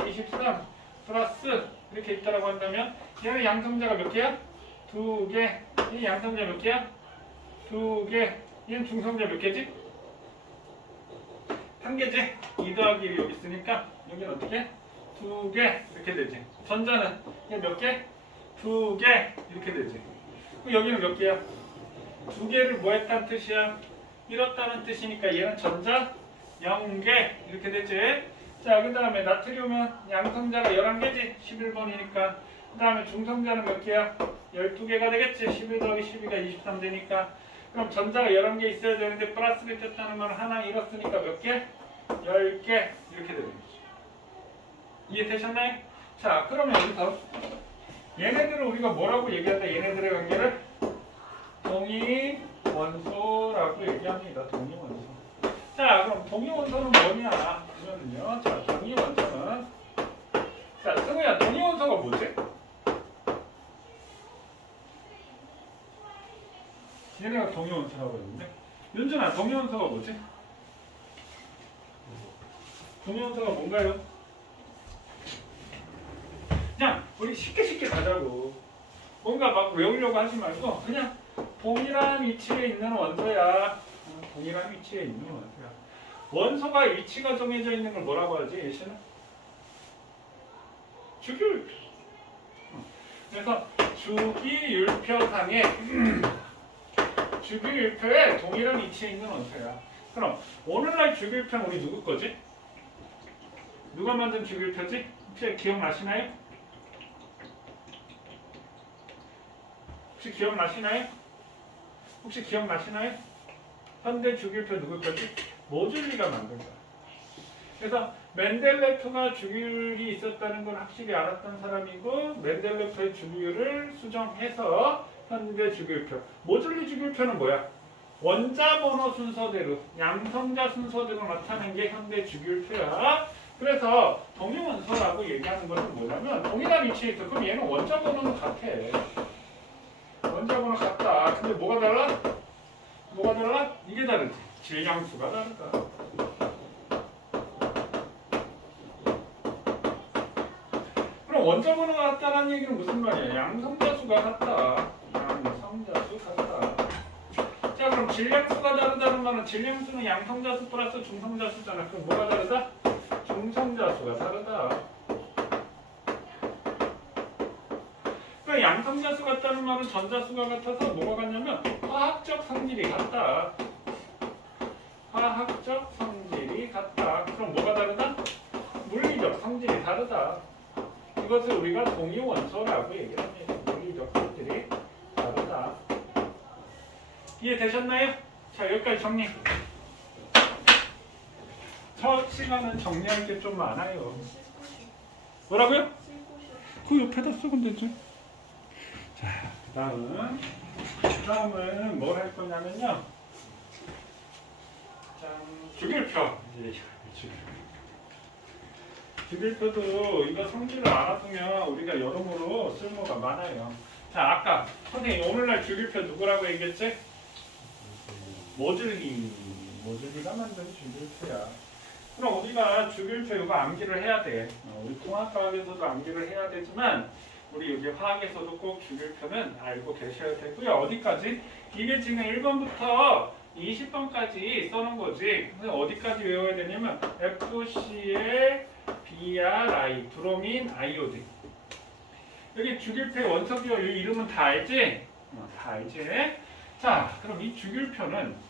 23 플러스 이렇게 있다라고 한다면 얘는 양성자가 몇 개야? 2개. 이 양성자 몇 개야? 2개. 얘는 중성자 몇 개지? 1개지? 2 더하기 1이 여기 있으니까 여기는 어떻게? 2개 이렇게 되지. 전자는 얘 몇 개? 2개 이렇게 되지. 그럼 여기는 몇 개야? 2개를 뭐 했다는 뜻이야? 잃었다는 뜻이니까 얘는 전자 0개 이렇게 되지. 자, 그 다음에 나트륨은 양성자가 11개지. 11번이니까. 그 다음에 중성자는 몇 개야? 12개가 되겠지. 11 더하기 12가 23 되니까. 그럼 전자가 11개 있어야 되는데 플러스를 쳤다는 건 하나 잃었으니까 몇 개? 10개 이렇게 되는 거지. 이해되셨나요? 자, 그러면 여기서 얘네들을 우리가 뭐라고 얘기한다? 얘네들의 관계를 동위원소라고 얘기합니다. 동위원소. 자, 그럼 동위원소는 뭐냐? 그러면요. 자, 동위원소는 자, 승우야, 동위원소가 뭐지? 얘네가 동위원소라고 했는데 윤준아, 동위원소가 뭐지? 동위원소가 뭔가요? 그냥 우리 쉽게 가자고. 뭔가 막 외우려고 하지 말고 그냥 동일한 위치에 있는 원소야. 동일한 위치에 있는 원소야. 원소가 위치가 정해져 있는 걸 뭐라고 하지? 예시는? 주기율표. 그래서 주기율표상에 주기율표에 동일한 위치에 있는 원소야. 그럼 오늘날 주기율표는 우리 누구 거지? 누가 만든 주기율표지? 혹시 기억나시나요? 혹시 기억나시나요? 현대 주기율표 누구 거지? 모줄리가 만든 거야. 그래서 멘델레프가 주기율이 있었다는 걸 확실히 알았던 사람이고 멘델레프의 주기율을 수정해서 현대 주기율표. 모줄리 주기율표는 뭐야? 원자 번호 순서대로 양성자 순서대로 나타낸 게 현대 주기율표야. 그래서 동위원소라고 얘기하는 것은 뭐냐면 동일한 위치에 있어. 그럼 얘는 원자 번호는 같아. 원자 번호 같다. 근데 뭐가 달라? 이게 다르지. 질량수가 다르다. 그럼 원자 번호가 같다는 얘기는 무슨 말이야? 양성자 수가 같다. 양성자 수 같다. 자, 그럼 질량수가 다르다는 말은 질량수는 양성자수 플러스 중성자수잖아. 그럼 뭐가 다르다? 중성자수가 다르다. 그러니까 양성자수 같다는 말은 전자수가 같아서 뭐가 같냐면 화학적 성질이 같다. 화학적 성질이 같다. 그럼 뭐가 다르다? 물리적 성질이 다르다. 이것을 우리가 동위원소라고 얘기를 합니다. 물리적 성질이 다르다. 이해되셨나요? 자, 여기까지 정리. 첫 시간은 정리할 게 좀 많아요. 뭐라고요? 그 옆에다 쓰면 되죠. 자, 다음은 뭘 할 거냐면요. 짠, 주기율표. 이제 주기율표도 이거 성질을 알아두면 우리가 여러모로 쓸모가 많아요. 자, 아까 선생님 오늘날 주기율표 누구라고 얘기했지? 모듈리가 만든 주기율표야. 그럼 우리가 주기율표 이거 암기를 해야 돼. 우리 통합과학에서도 암기를 해야 되지만 우리 여기 화학에서도 꼭 주기율표는 알고 계셔야 되고요. 어디까지? 이게 지금 1번부터 20번까지 써놓은 거지. 근데 어디까지 외워야 되냐면 FCl, BrI, 브로민, 아이오딘. 여기 주기율표의 원소기호 이름은 다 알지? 다 알지? 자, 그럼 이 주기율표는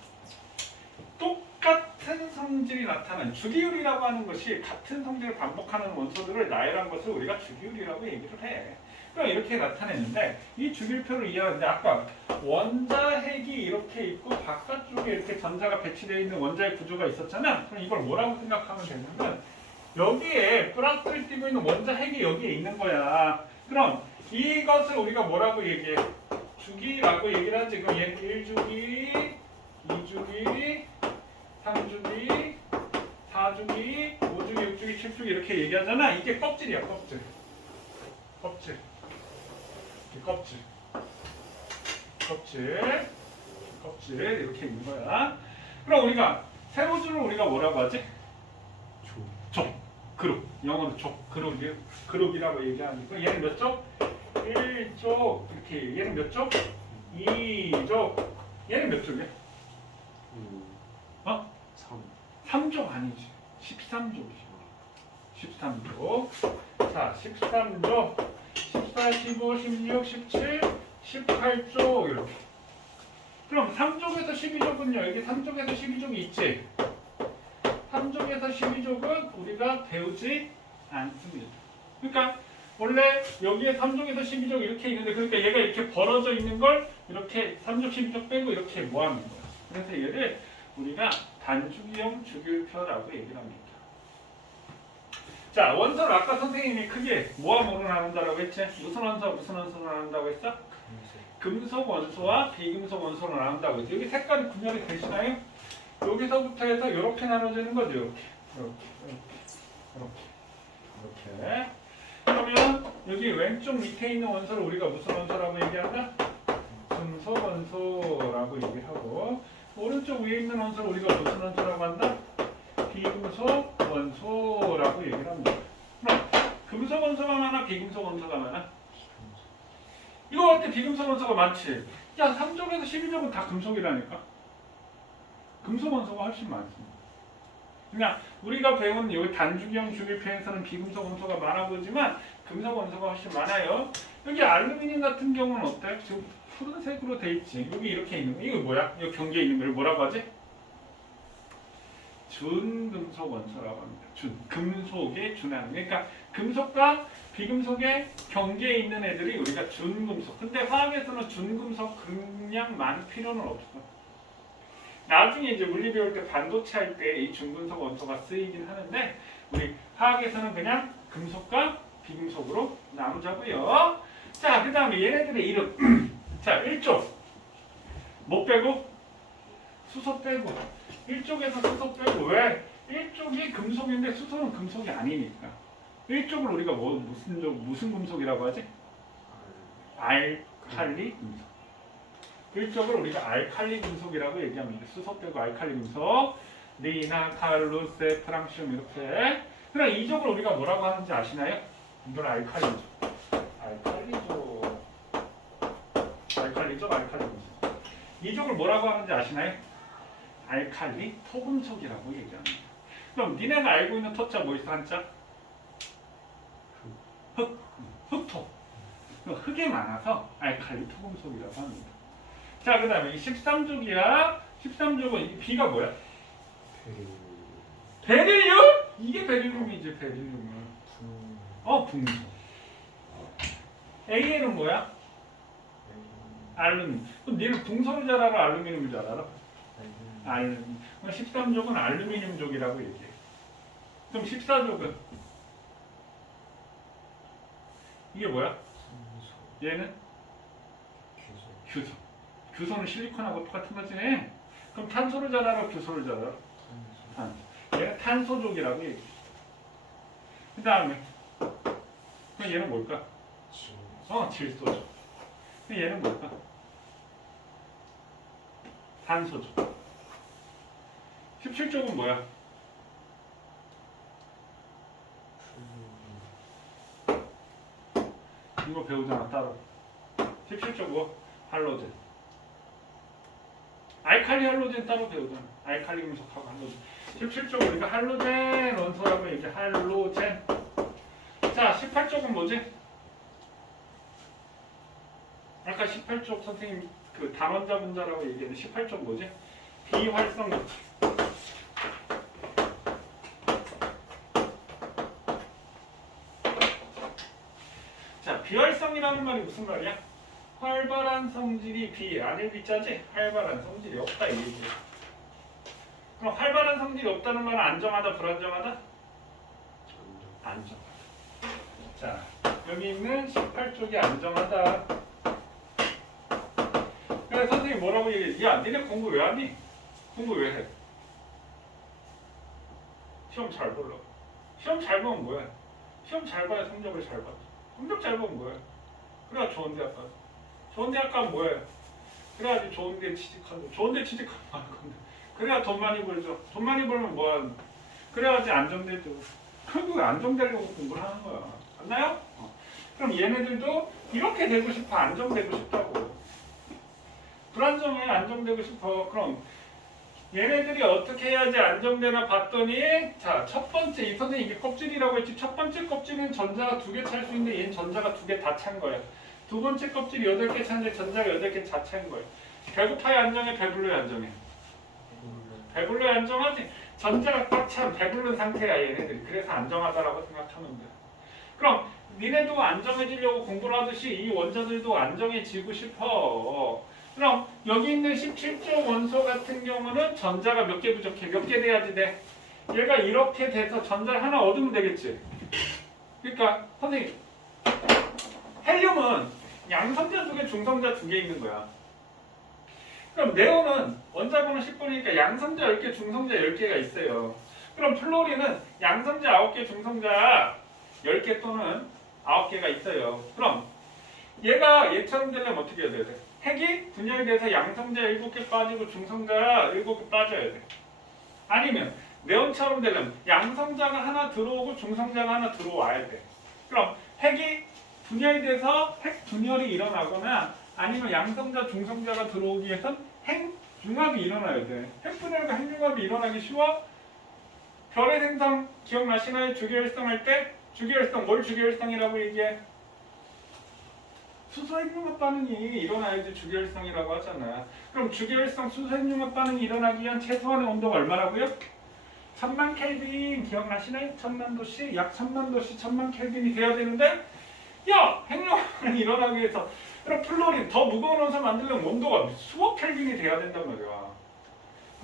똑같은 성질이 나타나는 주기율이라고 하는 것이 같은 성질을 반복하는 원소들을 나열한 것을 우리가 주기율이라고 얘기를 해. 그럼 이렇게 나타내는데 이 주기율표를 이해하는데 아까 원자핵이 이렇게 있고 바깥쪽에 이렇게 전자가 배치되어 있는 원자의 구조가 있었잖아. 그럼 이걸 뭐라고 생각하면 되냐면 여기에 플러스를 띄고 있는 원자핵이 여기에 있는 거야. 그럼 이것을 우리가 뭐라고 얘기해? 주기라고 얘기를 하지. 그럼 얘 1주기, 2주기, 3주기, 4주기, 5주기, 6주기, 7주기 이렇게 얘기하잖아. 이게 껍질이야, 껍질. 껍질. 껍질. 껍질 이렇게 있는 거야. 그럼 우리가 세로줄을 우리가 뭐라고 하지? 족. 그룹. 영어로 족. 그룹이라고 얘기하니까 얘는 몇 쪽? 1쪽. 이렇게. 얘는 몇 쪽? 2쪽. 얘는 몇 쪽이야? 3쪽 아니지. 13쪽이지. 13쪽. 자, 13쪽. 14, 15, 16, 17, 18쪽 이렇게. 그럼 3쪽에서 12쪽은요. 여기 3쪽에서 12쪽이 있지. 3쪽에서 12쪽은 우리가 배우지 않습니다. 그러니까 원래 여기에 3쪽에서 12쪽 이렇게 있는데 그러니까 얘가 이렇게 벌어져 있는 걸 이렇게 3쪽, 12쪽 빼고 이렇게 모아놓은 거야. 그래서 얘를 우리가 단주기형 주기율표라고 얘기를 합니다. 자, 원소를 아까 선생님이 크게 모함으로 나눈다라고 했지? 무슨 원소로 나눈다고 했어? 금속 원소와 비금속 원소로 나눈다고 했지? 여기 색깔이 구별이 되시나요? 여기서부터 해서 이렇게 나눠지는 거죠. 이렇게. 그러면 여기 왼쪽 밑에 있는 원소를 우리가 무슨 원소라고 얘기한다? 금속 원소라고 얘기하고 오른쪽 위에 있는 원소를 우리가 무슨 원소라고 한다? 비금속 원소라고 얘기를 합니다. 그럼 금속 원소가 많아? 비금속 원소가 많아? 이거 어때? 비금속 원소가 많지? 야, 3쪽에서 12쪽은 다 금속이라니까? 금속 원소가 훨씬 많습니다. 그러니까 우리가 배운 여기 단주기형 주기표에서는 비금속 원소가 많아 보이지만 금속 원소가 훨씬 많아요. 여기 알루미늄 같은 경우는 어때? 지금 푸른색으로 돼 있지. 여기 이렇게 있는 거. 이거 뭐야? 이 경계에 있는 걸 뭐라고 하지? 준금속 원소라고 합니다. 금속에 준하는. 그러니까 금속과 비금속의 경계에 있는 애들이 우리가 준금속. 근데 화학에서는 준금속 그냥 많을 필요는 없어. 나중에 이제 물리 배울 때 반도체 할 때 이 준금속 원소가 쓰이긴 하는데 우리 화학에서는 그냥 금속과 비금속으로 나누자고요. 자, 그 다음에 얘네들의 이름. 자, 1쪽. 뭐 빼고? 수소 빼고. 1쪽에서 수소 빼고. 왜? 1쪽이 금속인데 수소는 금속이 아니니까. 1쪽을 우리가 무슨 금속이라고 하지? 알칼리 금속. 1쪽을 우리가 알칼리 금속이라고 얘기합니다. 수소 빼고 알칼리 금속. 리나, 칼루세, 프랑시움 이렇게. 그럼 2쪽을 우리가 뭐라고 하는지 아시나요? 이건 알칼리죠. 알칼리죠. 알칼리 금속. 이쪽을 뭐라고 하는지 아시나요? 알칼리 토금속이라고 얘기합니다. 그럼 니네가 알고 있는 토자 뭐 있어 한자? 흙, 흙토. 흙이 많아서 알칼리 토금속이라고 합니다. 자, 그 다음에 이 13족이야. 13족은 B가 뭐야? 베릴륨? 이게 베릴륨이지, 베릴륨은. 붕소. AL은 뭐야? 알루미늄. 그럼 니는 붕소를 잘 알아? 알루미늄을 잘 알아? 알루미늄. 13족은 알루미늄족이라고 얘기해. 그럼 14족은? 이게 뭐야? 얘는? 규소. 규소는 실리콘하고 똑같은 거지. 그럼 탄소를 잘 알아? 규소를 잘 알아? 탄소. 얘는 탄소족이라고 얘기해. 그 다음에 그럼 얘는 뭘까? 질소족. 그럼 얘는 뭘까? 산소족. 17쪽은 뭐야? 이거 배우잖아 따로. 17쪽 뭐? 할로젠. 알칼리 할로젠 따로 배우잖아. 알칼리 금속하고 할로젠. 17쪽 우리가 할로젠 원소라고 얘기해. 할로젠. 자, 18쪽은 뭐지? 아까 18쪽 선생님 그 단원자 분자라고 얘기했는데 18쪽 뭐지? 비활성 물질. 자, 비활성이라는 말이 무슨 말이야? 활발한 성질이 비 아닐 비자지? 활발한 성질이 없다 이 얘기야. 그럼 활발한 성질이 없다는 말은 안정하다 불안정하다? 안정하다. 자, 여기 있는 18쪽이 안정하다. 그래서 선생님이 뭐라고 얘기해? 야, 니네 공부 왜 하니? 공부 왜 해? 시험 잘 볼라. 시험 잘 보면 뭐야? 시험 잘 봐야 성적을 잘 봐. 성적 잘 보면 뭐야? 그래야 좋은 대학 가. 좋은 대학 가면 뭐야? 그래야지 좋은 데 취직하고. 좋은 데 취직하면 할 건데. 그래야 돈 많이 벌죠. 돈 많이 벌면 뭐야? 그래야지 안정되죠. 결국 안정되려고 공부를 하는 거야. 맞나요? 그럼 얘네들도 이렇게 되고 싶어. 안정되고 싶다고. 불안정해. 안정되고 싶어. 그럼 얘네들이 어떻게 해야지 안정되나 봤더니 자, 첫 번째 이 선생님 이게 껍질이라고 했지. 첫 번째 껍질은 전자가 2개 찰 수 있는데 얘는 전자가 2개 다 찬 거야. 두 번째 껍질이 8개 찼는데 전자가 8개 다 찬 거야. 배고파야 안정해? 배불러야 안정해? 배불러야 안정하지. 전자가 꽉 찬 배부른 상태야 얘네들이. 그래서 안정하다라고 생각하면 돼. 그럼 니네도 안정해지려고 공부를 하듯이 이 원자들도 안정해지고 싶어. 그럼 여기 있는 17조 원소 같은 경우는 전자가 몇 개 부족해? 몇 개 돼야지 돼? 얘가 이렇게 돼서 전자를 하나 얻으면 되겠지? 그러니까 선생님 헬륨은 양성자 2개, 중성자 2개 있는 거야. 그럼 네온은 원자번호 10번이니까 양성자 10개, 중성자 10개가 있어요. 그럼 플로린은 양성자 9개, 중성자 10개 또는 9개가 있어요. 그럼 얘가 얘처럼 되려면 어떻게 해야 돼? 핵이 분열이 돼서 양성자 7개 빠지고 중성자 7개 빠져야 돼. 아니면 네온처럼 되려면 양성자가 하나 들어오고 중성자가 하나 들어와야 돼. 그럼 핵이 분열이 돼서 핵 분열이 일어나거나 아니면 양성자 중성자가 들어오기 위해선 핵융합이 일어나야 돼. 핵분열과 핵융합이 일어나기 쉬워? 별의 생성 기억나시나요? 주기율성 할 때 주기율성 뭘 주기율성이라고 얘기해? 수소핵융합 반응이 일어나야지 주기율성이라고 하잖아. 그럼 주기율성 수소핵융합 반응이 일어나기 위한 최소한의 온도가 얼마라고요? 1000만 켈빈 기억나시나요? 1000만 도씨 약 1000만 도씨 1000만 켈빈이 돼야 되는데 야! 핵융합이 일어나기 위해서 그럼 플로린 더 무거운 원소 만들려면 온도가 수억 켈빈이 돼야 된단 말이야.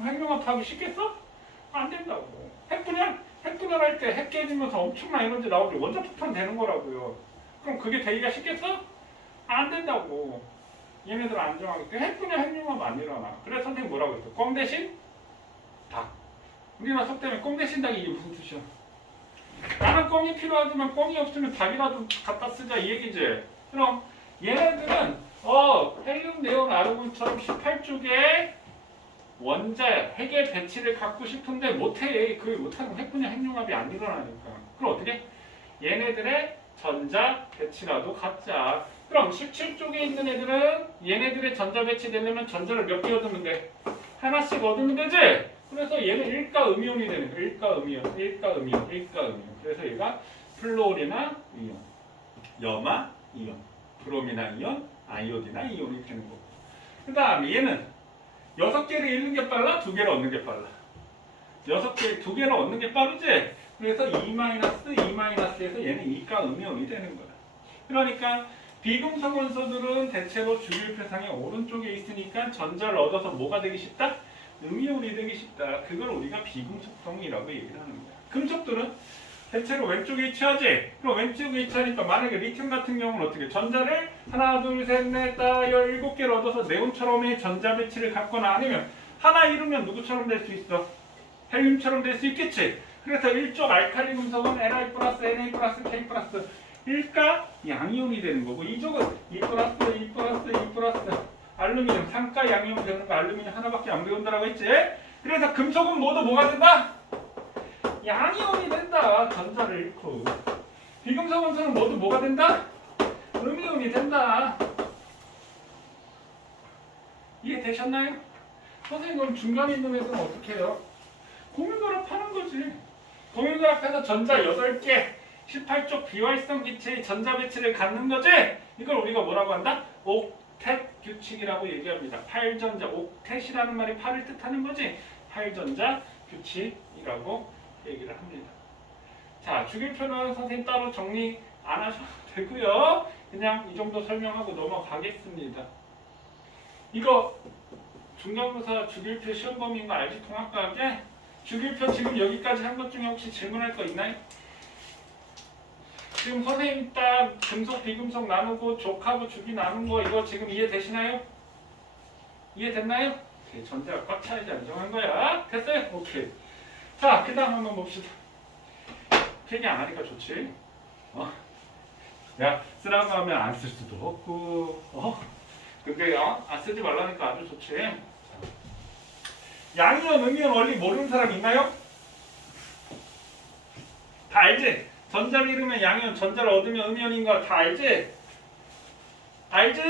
핵융합하기 쉽겠어? 안 된다고. 핵분열할 때 핵 깨지면서 엄청난 에너지 나오고 원자폭탄 되는 거라고요. 그럼 그게 되기가 쉽겠어? 안 된다고. 얘네들 안정하기 때문에 핵분열 핵융합 안 일어나. 그래서 선생님 뭐라고 했어? 꽝 대신 닭. 우리나라 속담에 꽝 대신 닭이 이게 무슨 뜻이야? 나는 꽝이 필요하지만 꽝이 없으면 닭이라도 갖다 쓰자 이 얘기지. 그럼 얘네들은 헬륨, 네온, 아르곤처럼 18쪽에 원자 핵의 배치를 갖고 싶은데 못해. 그게 못하면 핵분열 핵융합이 안 일어나니까. 그럼 어떻게? 얘네들의 전자 배치라도 갖자. 그럼 17쪽에 있는 애들은 얘네들의 전자 배치되려면 전자를 몇 개 얻으면 돼? 하나씩 얻으면 되지? 그래서 얘는 일가 음이온이 되는 거야. 일가 음이온, 일가 음이온, 일가 음이온. 그래서 얘가 플로리나 이온, 염화 이온, 브로미나 이온, 아이오디나 이온이 되는 거고. 그 다음에 얘는 6개를 잃는 게 빨라? 2개를 얻는 게 빨라? 2개를 얻는 게 빠르지? 그래서 2-2-에서 얘는 이가 음이온이 되는 거야. 그러니까 비금속 원소들은 대체로 주기율표상의 오른쪽에 있으니까 전자를 얻어서 뭐가 되기 쉽다? 음이온이 되기 쉽다. 그걸 우리가 비금속성이라고 얘기를 하는 거야. 금속들은 대체로 왼쪽에 위치하지? 그럼 왼쪽에 위치하니까 만약에 리튬 같은 경우는 어떻게? 전자를 하나, 둘, 셋, 넷, 다, 17개를 얻어서 네온처럼의 전자 배치를 갖거나 아니면 하나 이루면 누구처럼 될 수 있어? 헬륨처럼 될 수 있겠지? 그래서 일쪽 알칼리 금속은 Ni 플러스 Na 플러스 K 플러스 1가 양이온이 되는 거고 이쪽은 2 플러스 2 플러스 2 플러스 알루미늄 3가 양이온 되는 거 알루미늄 하나밖에 안 배운다라고 했지? 그래서 금속은 모두 뭐가 된다? 양이온이 된다. 전자를 잃고 비금속 원소는 모두 뭐가 된다? 음이온이 된다. 이해되셨나요? 선생님 그럼 중간에 있는 애들은 어떻게 해요? 공유결합하는 거지. 공유결합해서 전자 8개 18쪽 비활성 기체의 전자 배치를 갖는 거지. 이걸 우리가 뭐라고 한다? 옥텟 규칙이라고 얘기합니다. 8전자 옥텟이라는 말이 8을 뜻하는 거지. 8전자 규칙이라고 얘기를 합니다. 자, 주기표는 선생님 따로 정리 안 하셔도 되고요. 그냥 이 정도 설명하고 넘어가겠습니다. 이거 중간고사 주기표 시험 범위인 거 알지? 통합과학에 주기표 지금 여기까지 한 것 중에 혹시 질문할 거 있나요? 지금 선생님 딱 금속 비금속 나누고 족하고 주기 나눈 거 이거 지금 이해되시나요? 이해됐나요? 오케이, 전자가 꽉 차야지 안정한 거야. 됐어요? 오케이. 자, 그 다음 한번 봅시다. 괜히 안 하니까 좋지. 야, 쓰라고 하면 안 쓸 수도 없고, 근데 안 쓰지 말라니까 아주 좋지. 양이온, 음이온 원리 모르는 사람 있나요? 다 알지? 전자를 잃으면 양이온, 전자를 얻으면 음이온인 거 다 알지? 알지?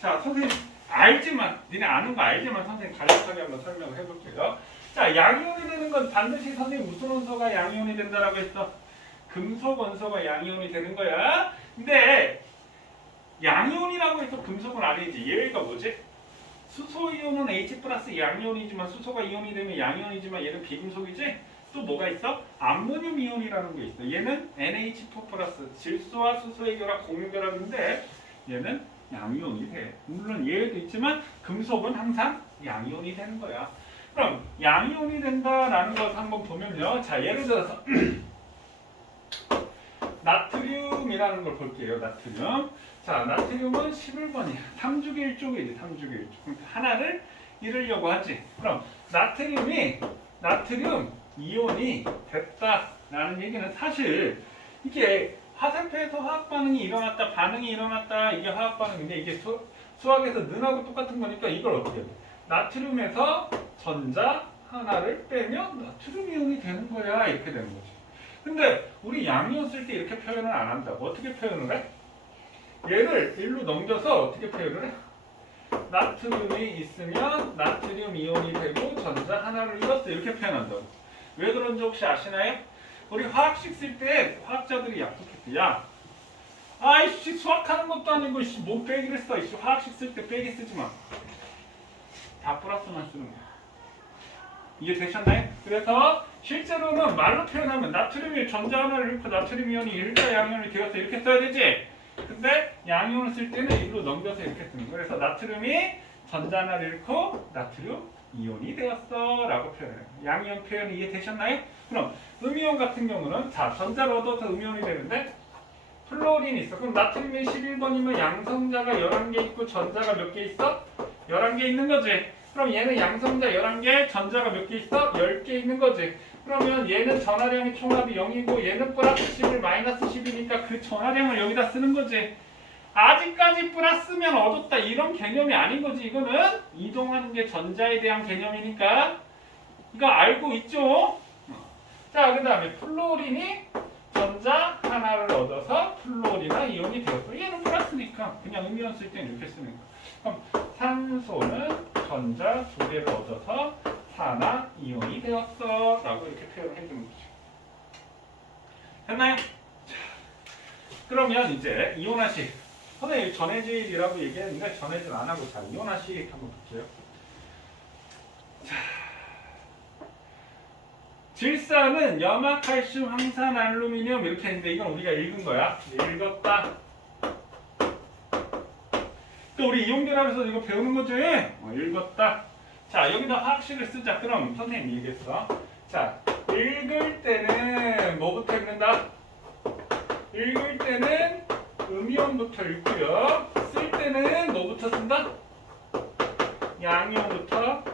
자, 선생님 알지만, 니네 아는 거 알지만 선생님 간략하게 한번 설명을 해볼게요. 자, 양이온이 되는 건 반드시 선생님 무슨 원소가 양이온이 된다라고 했어? 금속 원소가 양이온이 되는 거야. 근데 양이온이라고 해서 금속은 아니지. 얘가 뭐지? 수소 이온은 H 플러스 양이온이지만 수소가 이온이 되면 양이온이지만 얘는 비금속이지? 또 뭐가 있어? 암모늄 이온이라는 게 있어. 얘는 NH4 플러스 질소와 수소의 결합 공유결합인데 얘는 양이온이 돼. 물론 얘도 있지만 금속은 항상 양이온이 되는 거야. 그럼 양이온이 된다라는 것을 한번 보면요. 자, 예를 들어서 나트륨이라는 걸 볼게요. 나트륨. 자, 나트륨은 11번이야. 3주기 1쪽이지. 3주기 1쪽. 그러니까 하나를 잃으려고 하지. 그럼 나트륨 이온이 됐다라는 얘기는 사실 이게 화살표에서 화학 반응이 일어났다, 반응이 일어났다, 이게 화학 반응인데 이게 수학에서 능하고 똑같은 거니까 이걸 어떻게 해? 나트륨에서 전자 하나를 빼면 나트륨 이온이 되는 거야. 이렇게 되는 거지. 근데 우리 양이온 쓸 때 이렇게 표현을 안 한다고. 어떻게 표현을 해? 얘를 일로 넘겨서 어떻게 표현을 해? 나트륨이 있으면 나트륨 이온이 되고 전자 하나를 잃었어. 이렇게 표현한다고. 왜 그런지 혹시 아시나요? 우리 화학식 쓸 때 화학자들이 약속했대. 야, 아이씨 수학하는 것도 아니고 이씨 뭔 빼기를 써. 이씨 화학식 쓸 때 빼기 쓰지 마. 다 플러스만 쓰는 거야. 이해되셨나요? 그래서 실제로는 말로 표현하면 나트륨이 전자 하나를 잃고 나트륨 이온이 일가 양이온이 되었어. 이렇게 써야 되지? 근데 양이온을 쓸 때는 일로 넘겨서 이렇게 쓰는 거예요. 그래서 나트륨이 전자 하나를 잃고 나트륨 이온이 되었어 라고 표현해요. 양이온 표현 이해되셨나요? 그럼 음이온 같은 경우는 자, 전자를 얻어서 음이온이 되는데 플로린이 있어. 그럼 나트륨이 11번이면 양성자가 11개 있고 전자가 몇 개 있어? 11개 있는 거지. 그럼 얘는 양성자 11개, 전자가 몇 개 있어? 10개 있는 거지. 그러면 얘는 전하량의 총합이 0이고 얘는 플러스 11, 마이너스 10이니까 그 전하량을 여기다 쓰는 거지. 아직까지 플러스면 얻었다 이런 개념이 아닌 거지. 이거는 이동하는 게 전자에 대한 개념이니까 이거 알고 있죠? 자, 그 다음에 플로린이 전자 하나를 얻어서 플로리나 이온이 되었어. 얘는 플러스니까 그냥 음이온 쓸 때는 이렇게 쓰는 거야. 그럼 산소는 전자 두 개를 얻어서 산화 이온이 되었어 라고 이렇게 표현을 해주는 거지. 됐나요? 자, 그러면 이제 이온화식. 선생님 전해질이라고 얘기했는데 전해질 안 하고 자 이온화식 한번 볼게요. 자, 질산은 염화, 칼슘, 황산, 알루미늄 이렇게 했는데 이건 우리가 읽은 거야. 읽었다. 또 우리 이온결합에서 이거 배우는 거지? 읽었다. 자, 여기다 화학식을 쓰자. 그럼 선생님이 얘기했어. 자, 읽을 때는 뭐부터 읽는다? 읽을 때는 음이온부터 읽고요. 쓸 때는 뭐부터 쓴다? 양이온부터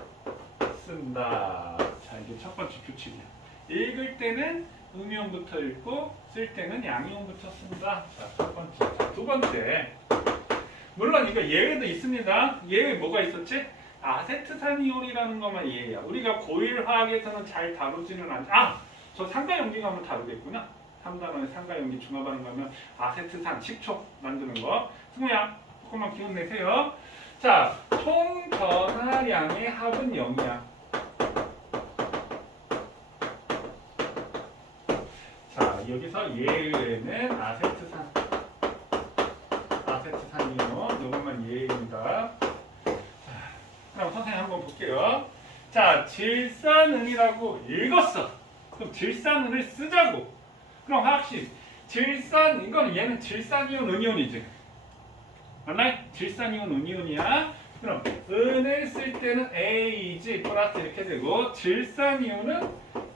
쓴다. 자, 이게 첫 번째 규칙이야. 읽을 때는 음이온부터 읽고 쓸 때는 양이온부터 쓴다. 자, 첫 번째. 자, 두 번째. 물론 이거 예외도 있습니다. 예외 뭐가 있었지? 아세트산이온이라는 것만 예외야. 우리가 고일 화학에서는 잘 다루지는 않지. 저 상가연기 가면 다루겠구나. 3단원에 상가연기 중화반응 가면 아세트산 10초 만드는 거. 승우야, 조금만 기운 내세요. 자, 총 전하량의 합은 0이야. 자, 여기서 예외는 아세트산이온 이것만 예외입니다. 그럼 선생님 한번 볼게요. 자, 질산은이라고 읽었어. 그럼 질산은을 쓰자고. 그럼 화학식 질산 이건 얘는 질산이온 은이온이지. 맞나요? 질산이온 은이온이야. 그럼 은을 쓸 때는 AG 플러스 이렇게 되고 질산이온은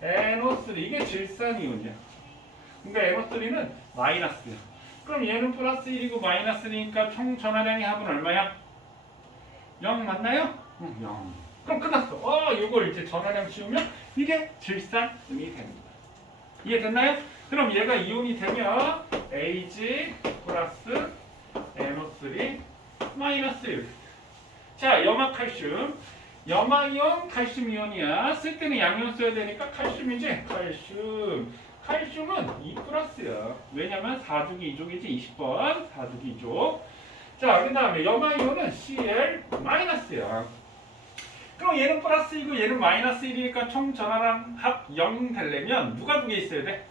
NO3 이게 질산이온이야. 근데 NO3는 마이너스야. 그럼 얘는 플러스 1이고 마이너스 1이니까 총 전하량의 합은 얼마야? 0 맞나요? 0. 그럼 끝났어. 이걸 이제 전하량 씌우면 이게 질산음이 되는 거야. 이해됐나요? 그럼 얘가 이온이 되면 Ag 플러스 NO3 마이너스 1. 자, 염화칼슘. 염화이온 칼슘이온이야. 쓸 때는 양이온 써야 되니까 칼슘이지? 칼슘은 2 플러스야. 왜냐면 4주기 2족이지. 20번 4주기 2족. 자, 그 다음에 염화이온은 Cl 마이너스야. 그럼 얘는 플러스이고 얘는 마이너스 1이니까 총 전하량 합 0 되려면 누가 두 개 있어야 돼?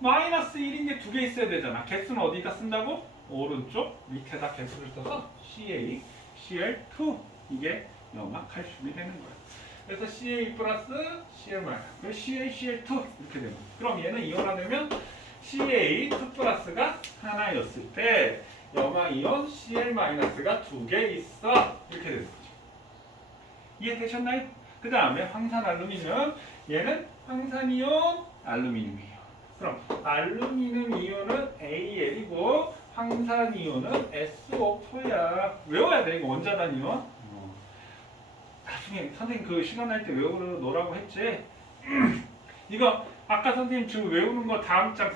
마이너스 1인 게 두 개 있어야 되잖아. 개수는 어디다 쓴다고? 오른쪽 밑에다 개수를 써서 CaCl2 이게 염화칼슘이 되는 거야. 그래서 Ca 플러스 Cl 마이너스 그리고 CaCl2 이렇게 되는 거야. 그럼 얘는 이온화되면 Ca2 플러스가 하나였을 때 염화이온 Cl 마이너스가 두 개 있어. 이렇게 되는 거지. 이해되셨나요? 그 다음에 황산 알루미늄 얘는 황산이온 알루미늄이에요. 그럼 알루미늄 이온은 Al이고 황산 이온은 SO4야. 외워야 돼. 이거 원자단 이온. 나중에 선생님 그 시간 날 때 외우라고 했지. 이거 아까 선생님 지금 외우는 거 다음 장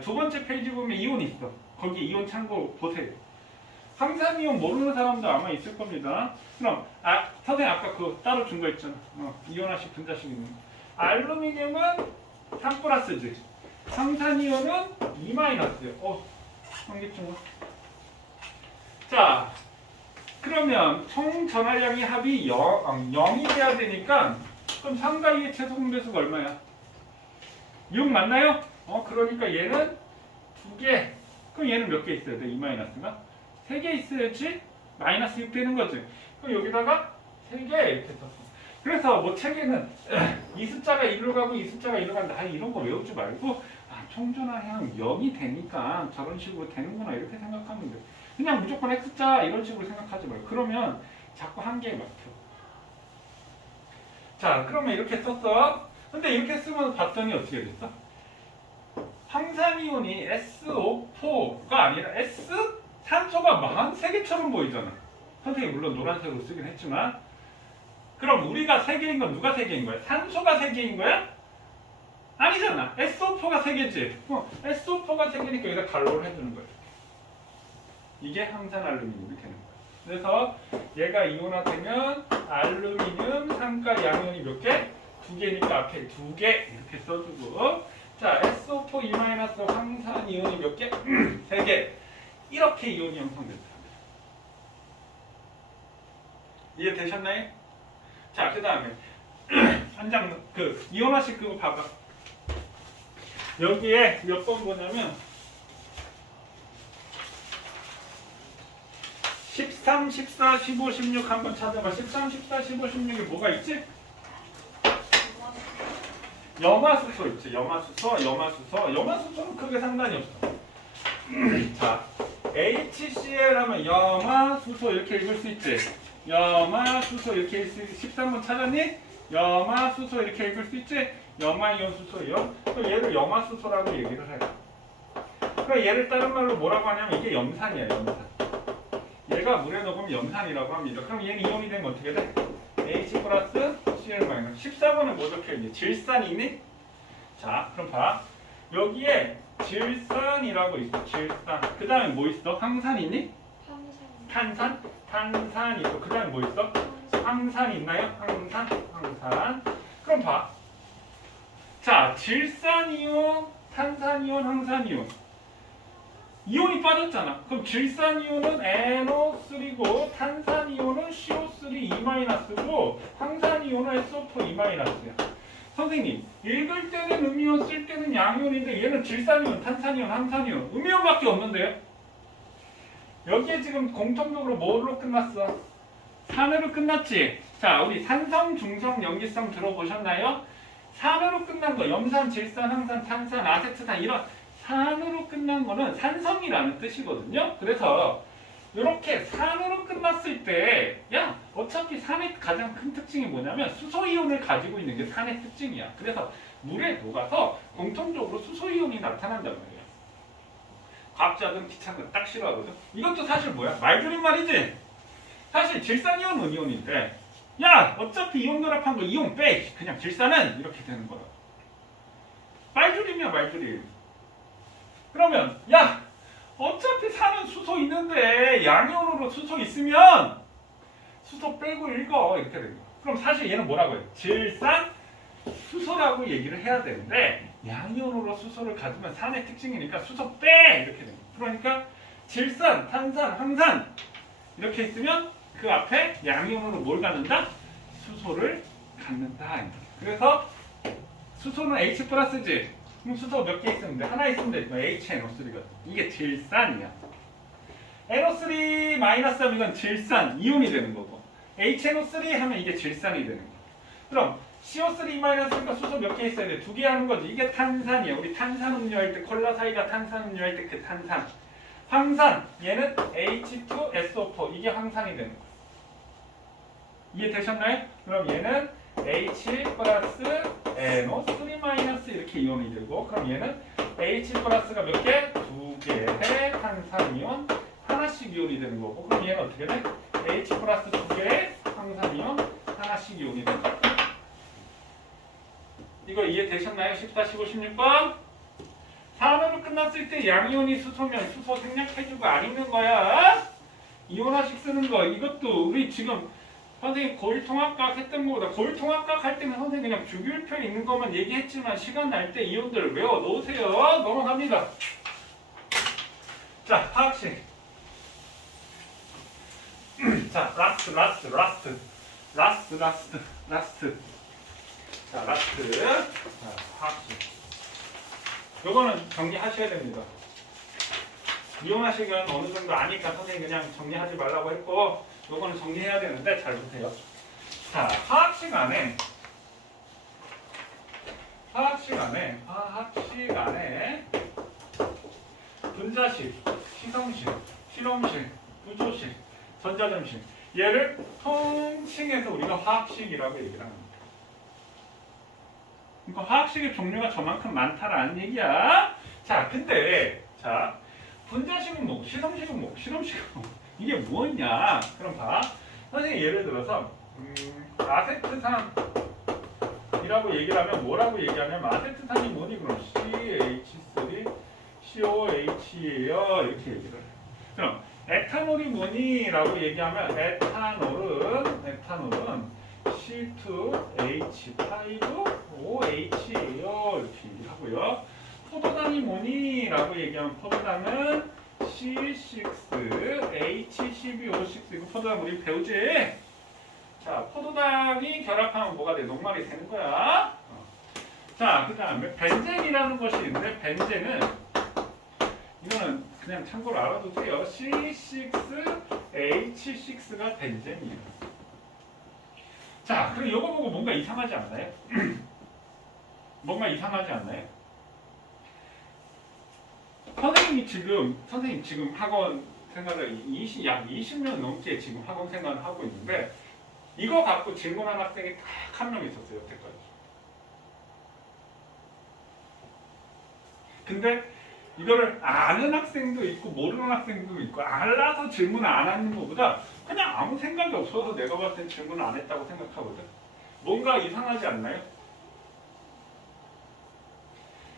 두 번째 페이지 보면 이온 있어. 거기 이온 참고 보세요. 황산이온 모르는 사람도 아마 있을 겁니다. 그럼 선생님 아까 그 따로 준 거 있잖아. 이온화식 분자식 있는 거. 알루미늄은 3 플러스지. 황산이온은 2 마이너스요. 한개쯤. 자, 그러면 총 전하량의 합이 0이 돼야 되니까 그럼 3과 2의 최소 공배수가 얼마야? 6 맞나요? 그러니까 얘는 2개. 그럼 얘는 몇 개 있어야 돼? 2 마이너스가? 3개 있어야지 마이너스 6 되는 거지. 그럼 여기다가 3개 이렇게 썼어. 그래서 뭐 책에는 이 숫자가 1로 가고 이 숫자가 1로 간다. 이런 거 외우지 말고 총전하량 0이 되니까 저런 식으로 되는구나 이렇게 생각하면 돼. 그냥 무조건 X자 이런 식으로 생각하지 말고. 그러면 자꾸 한계에 막혀. 자, 그러면 이렇게 썼어. 근데 이렇게 쓰면 봤더니 어떻게 됐어? 황산이온이 SO4가 아니라 산소가 43개처럼 보이잖아. 선생님이 물론 노란색으로 쓰긴 했지만 그럼 우리가 3개인 건 누가 3개인 거야? 산소가 3개인 거야? 아니잖아. SO4가 3개지. SO4가 3개니까 여기다 갈로를 해주는 거야. 이게 황산 알루미늄이 되는 거야. 그래서 얘가 이온화되면 알루미늄 산가 양이온이 몇 개? 2개니까 앞에 2개 이렇게 써주고 자, SO4 SO4 2- 황산 이온이 몇 개? 3개. 이렇게 이온이 형성된다. 이해되셨나요? 자, 그 다음에 한 장 그 이온화식 그거 봐봐. 여기에 몇 번 보냐면 13, 14, 15, 16 한번 찾아봐. 13, 14, 15, 16에 뭐가 있지? 염화수소 있지. 염화수소는 크게 상관이 없어. 자, HCl 하면 염화수소 이렇게 읽을 수 있지. 염화수소 이렇게 읽을 수 있지. 13번 찾았니? 염화수소 이렇게 읽을 수 있지. 염화이온수소이요. 그럼 얘를 염화수소라고 얘기를 해. 그럼 얘를 다른 말로 뭐라고 하냐면 이게 염산이야. 염산. 얘가 물에 녹으면 염산이라고 합니다. 그럼 얘는 이온이 되면 어떻게 돼? H 플러스 Cl 마이너스. 14번은 뭐 적혀있니? 질산이 있니? 자, 그럼 봐. 여기에 질산이라고 있어. 질산. 그 다음에 뭐 있어? 황산 있니? 탄산? 탄산 있고. 그 다음에 뭐 있어? 황산 있나요? 황산. 그럼 봐. 자, 질산이온, 탄산이온, 황산이온. 이온이 빠졌잖아. 그럼 질산이온은 NO3고 탄산이온은 CO3 2-고 황산이온은 SO4 2-야. 선생님, 읽을 때는 음이온, 쓸 때는 양이온인데 얘는 질산이온, 탄산이온, 황산이온 음이온밖에 없는데요? 여기에 지금 공통적으로 뭐로 끝났어? 산으로 끝났지? 자, 우리 산성, 중성, 염기성 들어보셨나요? 산으로 끝난 거, 염산, 질산, 황산, 탄산, 아세트산 이런 산으로 끝난 거는 산성이라는 뜻이거든요. 그래서 이렇게 산으로 끝났을 때, 야, 어차피 산의 가장 큰 특징이 뭐냐면 수소이온을 가지고 있는 게 산의 특징이야. 그래서 물에 녹아서 공통적으로 수소이온이 나타난단 말이야. 과학자들은 귀찮은 거 딱 싫어하거든. 이것도 사실 뭐야? 말줄임말이지. 사실 질산이온, 은이온인데, 야, 어차피 이온 결합한 거 이온 빼. 그냥 질산은 이렇게 되는 거야. 말줄임이야, 말줄임. 그러면 야, 어차피 산은 수소 있는데 양이온으로 수소 있으면 수소 빼고 읽어 이렇게 되는 거야. 그럼 사실 얘는 뭐라고 해? 질산 수소라고 얘기를 해야 되는데 양이온으로 수소를 가지면 산의 특징이니까 수소 빼 이렇게 되는 거야. 그러니까 질산, 탄산, 황산 이렇게 있으면 그 앞에 양이온으로 뭘 갖는다? 수소를 갖는다. 그래서 수소는 H 플러스지. 그럼 수소 몇 개 있으면 돼? 하나 있으면 돼. HNO3가. 이게 질산이야. NO3 마이너스 하면 이건 질산, 이온이 되는 거고. HNO3 하면 이게 질산이 되는 거. 그럼 CO3 마이너스니까 수소 몇 개 있어야 돼? 2개 하는 거지. 이게 탄산이야. 우리 탄산음료 할 때, 콜라 사이다 탄산음료 할 때 그 탄산. 황산, 얘는 H2SO4. 이게 황산이 되는 거야. 이해되셨나요? 그럼 얘는 H 플러스 NO3 마이너스 이렇게 이온이 되고, 그럼 얘는 H 플러스가 몇 개? 2개의 탄산이온 하나씩 이온이 되는 거고, 그럼 얘는 어떻게 돼? H 플러스 2개의 황산이온 하나씩 이온이 되는 거고. 이거 이해되셨나요? 14, 15, 16번? 산으로 끝났을 때 양이온이 수소면 수소 생략해주고 안 읽는 거야. 이온화식 쓰는 거. 이것도 우리 지금 선생님 고일통합각 했던 거보다 고일통합각 할 때는 선생님 그냥 주기율표 있는 것만 얘기했지만 시간 날 때 이온들 외워 놓으세요. 넘어갑니다. 자, 화학식. 자, 라스트. 자, 라스트. 자, 화학식. 요거는 정리하셔야 됩니다. 이온화식은 어느 정도 아니까 선생님 그냥 정리하지 말라고 했고, 요거는 정리해야 되는데 잘 보세요. 자, 화학식 안에 분자식, 시성식, 실험식, 구조식, 전자점식 얘를 통칭해서 우리가 화학식이라고 얘기를 합니다. 그러니까 화학식의 종류가 저만큼 많다라는 얘기야. 자, 근데 자, 분자식은 뭐고 실험식은 뭐고 실험식은 뭐고 이게 뭐냐? 그럼 봐. 선생님 예를 들어서 아세트산이라고 얘기를 하면 뭐라고 얘기하냐면 아세트산이 뭐니? 그럼 CH3, COH예요. 이렇게 얘기를 해요. 그럼 에탄올이 뭐니? 라고 얘기하면 에탄올은 C2H5OH예요. 이렇게 얘기하고요. 포도당이 포도당이라고 얘기하면 포도당은 C6H12O6 이거 포도당 우리 배우지? 자, 포도당이 결합하면 뭐가 돼? 녹말이 되는 거야. 자, 그 다음에 벤젠이라는 것이 있는데 벤젠은 이거는 그냥 참고로 알아두세요. C6H6가 벤젠이에요. 자, 그럼 이거 보고 뭔가 이상하지 않나요? 뭔가 이상하지 않나요? 선생님 지금 학원 생활을 약 20년 넘게 지금 학원 생활을 하고 있는데 이거 갖고 질문한 학생이 딱 한 명 있었어요, 여태까지. 근데 이거를 아는 학생도 있고 모르는 학생도 있고 알아서 질문 안 하는 것보다 그냥 아무 생각이 없어서 내가 봤을 땐 질문을 안 했다고 생각하거든. 뭔가 이상하지 않나요?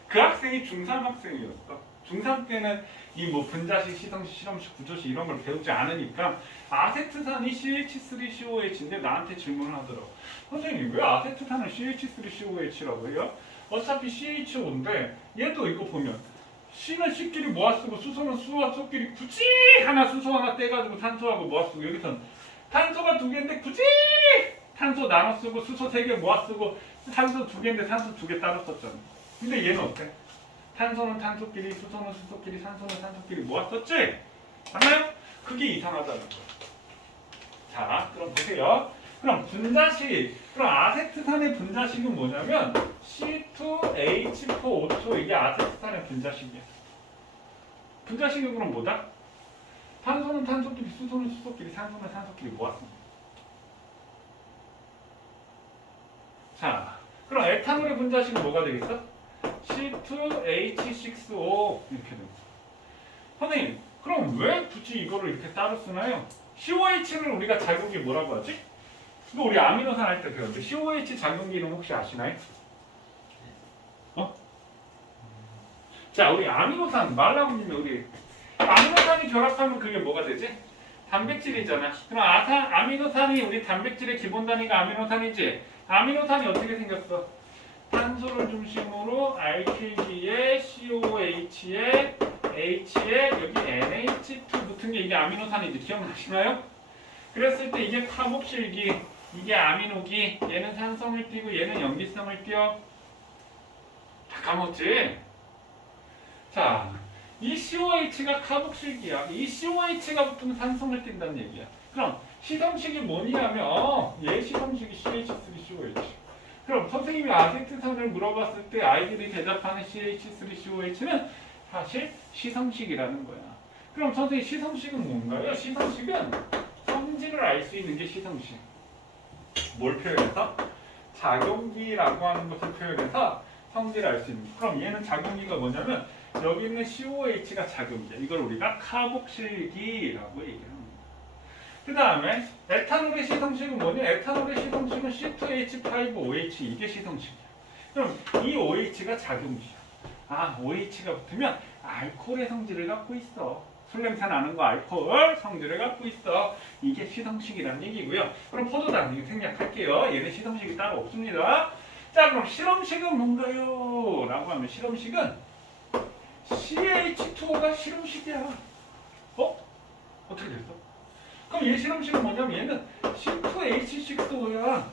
그 학생이 중3 학생이었어. 중3 때는 이 뭐 분자식, 시성식, 실험식, 구조식 이런 걸 배우지 않으니까 아세트산이 CH3COH인데 나한테 질문을 하더라고. 선생님 왜 아세트산을 CH3COH라고 해요? 어차피 CHO인데 얘도 이거 보면 C는 C끼리 모아 쓰고 수소는 수와 소끼리 굳이 하나 수소 하나 떼가지고 탄소하고 모아 쓰고 여기선 탄소가 2개인데 굳이 탄소 나눠 쓰고 수소 3개 모아 쓰고 탄소 2개인데 탄소 2개 따로 썼잖아. 근데 얘는 어때? 탄소는 탄소끼리, 수소는 수소끼리, 산소는 산소끼리 모았었지? 맞나요? 그게 이상하다는 거야. 자, 그럼 보세요. 그럼 분자식, 그럼 아세트산의 분자식은 뭐냐면 C2H4O2 이게 아세트산의 분자식이야. 분자식은 그럼 뭐다? 탄소는 탄소끼리, 수소는 수소끼리, 산소는 산소끼리 모았습니다. 자, 그럼 에탄올의 분자식은 뭐가 되겠어? C2H6O 이렇게 됩니다. 선생님, 그럼 왜 굳이 이거를 이렇게 따로 쓰나요? COH를 우리가 작용기 뭐라고 하지? 이거 우리 아미노산 할 때 배웠는데 COH 작용기 이름 혹시 아시나요? 자, 우리 아미노산 말라고니면 우리 아미노산이 결합하면 그게 뭐가 되지? 단백질이잖아. 그럼 아미노산이 우리 단백질의 기본 단위가 아미노산이지. 아미노산이 어떻게 생겼어? 탄소를 중심으로 알킬기에 COH에 H에 여기 NH2 붙은 게 이게 아미노산이지. 기억나시나요? 그랬을 때 이게 카복실기, 이게 아미노기, 얘는 산성을 띠고 얘는 염기성을 띠어. 다 까먹지? 자, 이 COH가 카복실기야. 이 COH가 붙으면 산성을 띈다는 얘기야. 그럼 시성식이 뭐냐면 얘 시성식이 CH3COH. 그럼 선생님이 아세트산을 물어봤을 때 아이들이 대답하는 CH3COH는 사실 시성식이라는 거야. 그럼 선생님 시성식은 뭔가요? 시성식은 성질을 알 수 있는 게 시성식. 뭘 표현해서? 작용기라고 하는 것을 표현해서 성질을 알 수 있는. 그럼 얘는 작용기가 뭐냐면 여기 있는 COH가 작용기야. 이걸 우리가 카복실기라고 얘기합니다. 그 다음에 에탄올의 시성식은 뭐냐? 에탄올의 시성식은 C2H5OH 이게 시성식이야. 그럼 이 OH가 작용기야. 아, OH가 붙으면 알코올의 성질을 갖고 있어. 술 냄새 나는 거 알코올 성질을 갖고 있어. 이게 시성식이라는 얘기고요. 그럼 포도당 이거 생략할게요. 얘는 시성식이 따로 없습니다. 자, 그럼 실험식은 뭔가요? 라고 하면 실험식은 CH2O가 실험식이야. 어떻게 됐어? 그럼 얘 실험식은 뭐냐면 얘는 C2H6O야.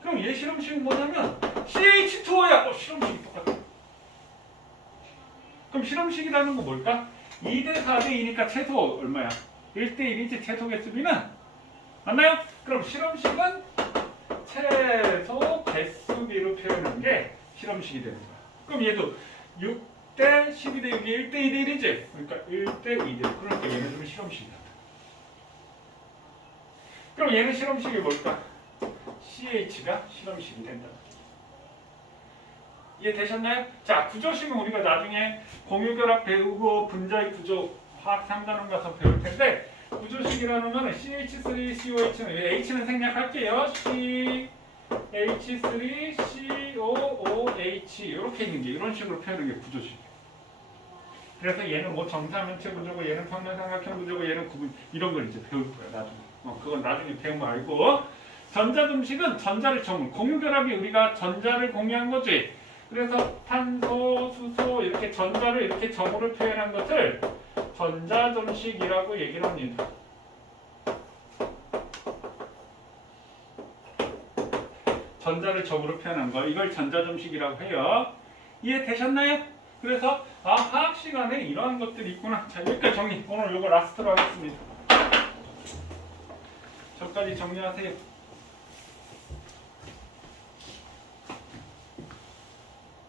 그럼 얘 실험식은 뭐냐면 CH2O야. 실험식이 똑같아. 그럼 실험식이라는 거 뭘까? 2대 4대 2니까 최소 얼마야? 1대 1이지 최소 개수비는? 맞나요? 그럼 실험식은 최소 개수비로 표현한 게 실험식이 되는 거야. 그럼 얘도 6대 12대 6이 1대 2대 1이지? 그러니까 1대 2대 1. 그러니까 얘는 좀 실험식이다. 그럼 얘는 실험식이 뭘까? CH가 실험식이 된다. 이해되셨나요? 자, 구조식은 우리가 나중에 공유결합 배우고 분자의 구조 화학 3단원 가서 배울 텐데 구조식이라는 거는 CH3COH는 H는 생략할게요. CH3COOH 이렇게 있는 게 이런 식으로 표현하는 게 구조식이에요. 그래서 얘는 뭐 정사면체 구조고 얘는 평면삼각형 구조고 얘는 구분 이런 걸 이제 배울 거야 나중에. 그건 나중에 배우면 알고 전자등식은 전자를 공유결합이 우리가 전자를 공유한 거지. 그래서 탄소, 수소 이렇게 전자를 이렇게 점으로 표현한 것을 전자점식이라고 얘기를 합니다. 전자를 점으로 표현한 거 이걸 전자점식이라고 해요. 이해되셨나요? 그래서 화학 시간에 이러한 것들이 있구나. 자, 여기까지 정리. 오늘 이거 라스트로 하겠습니다. 저까지 정리하세요.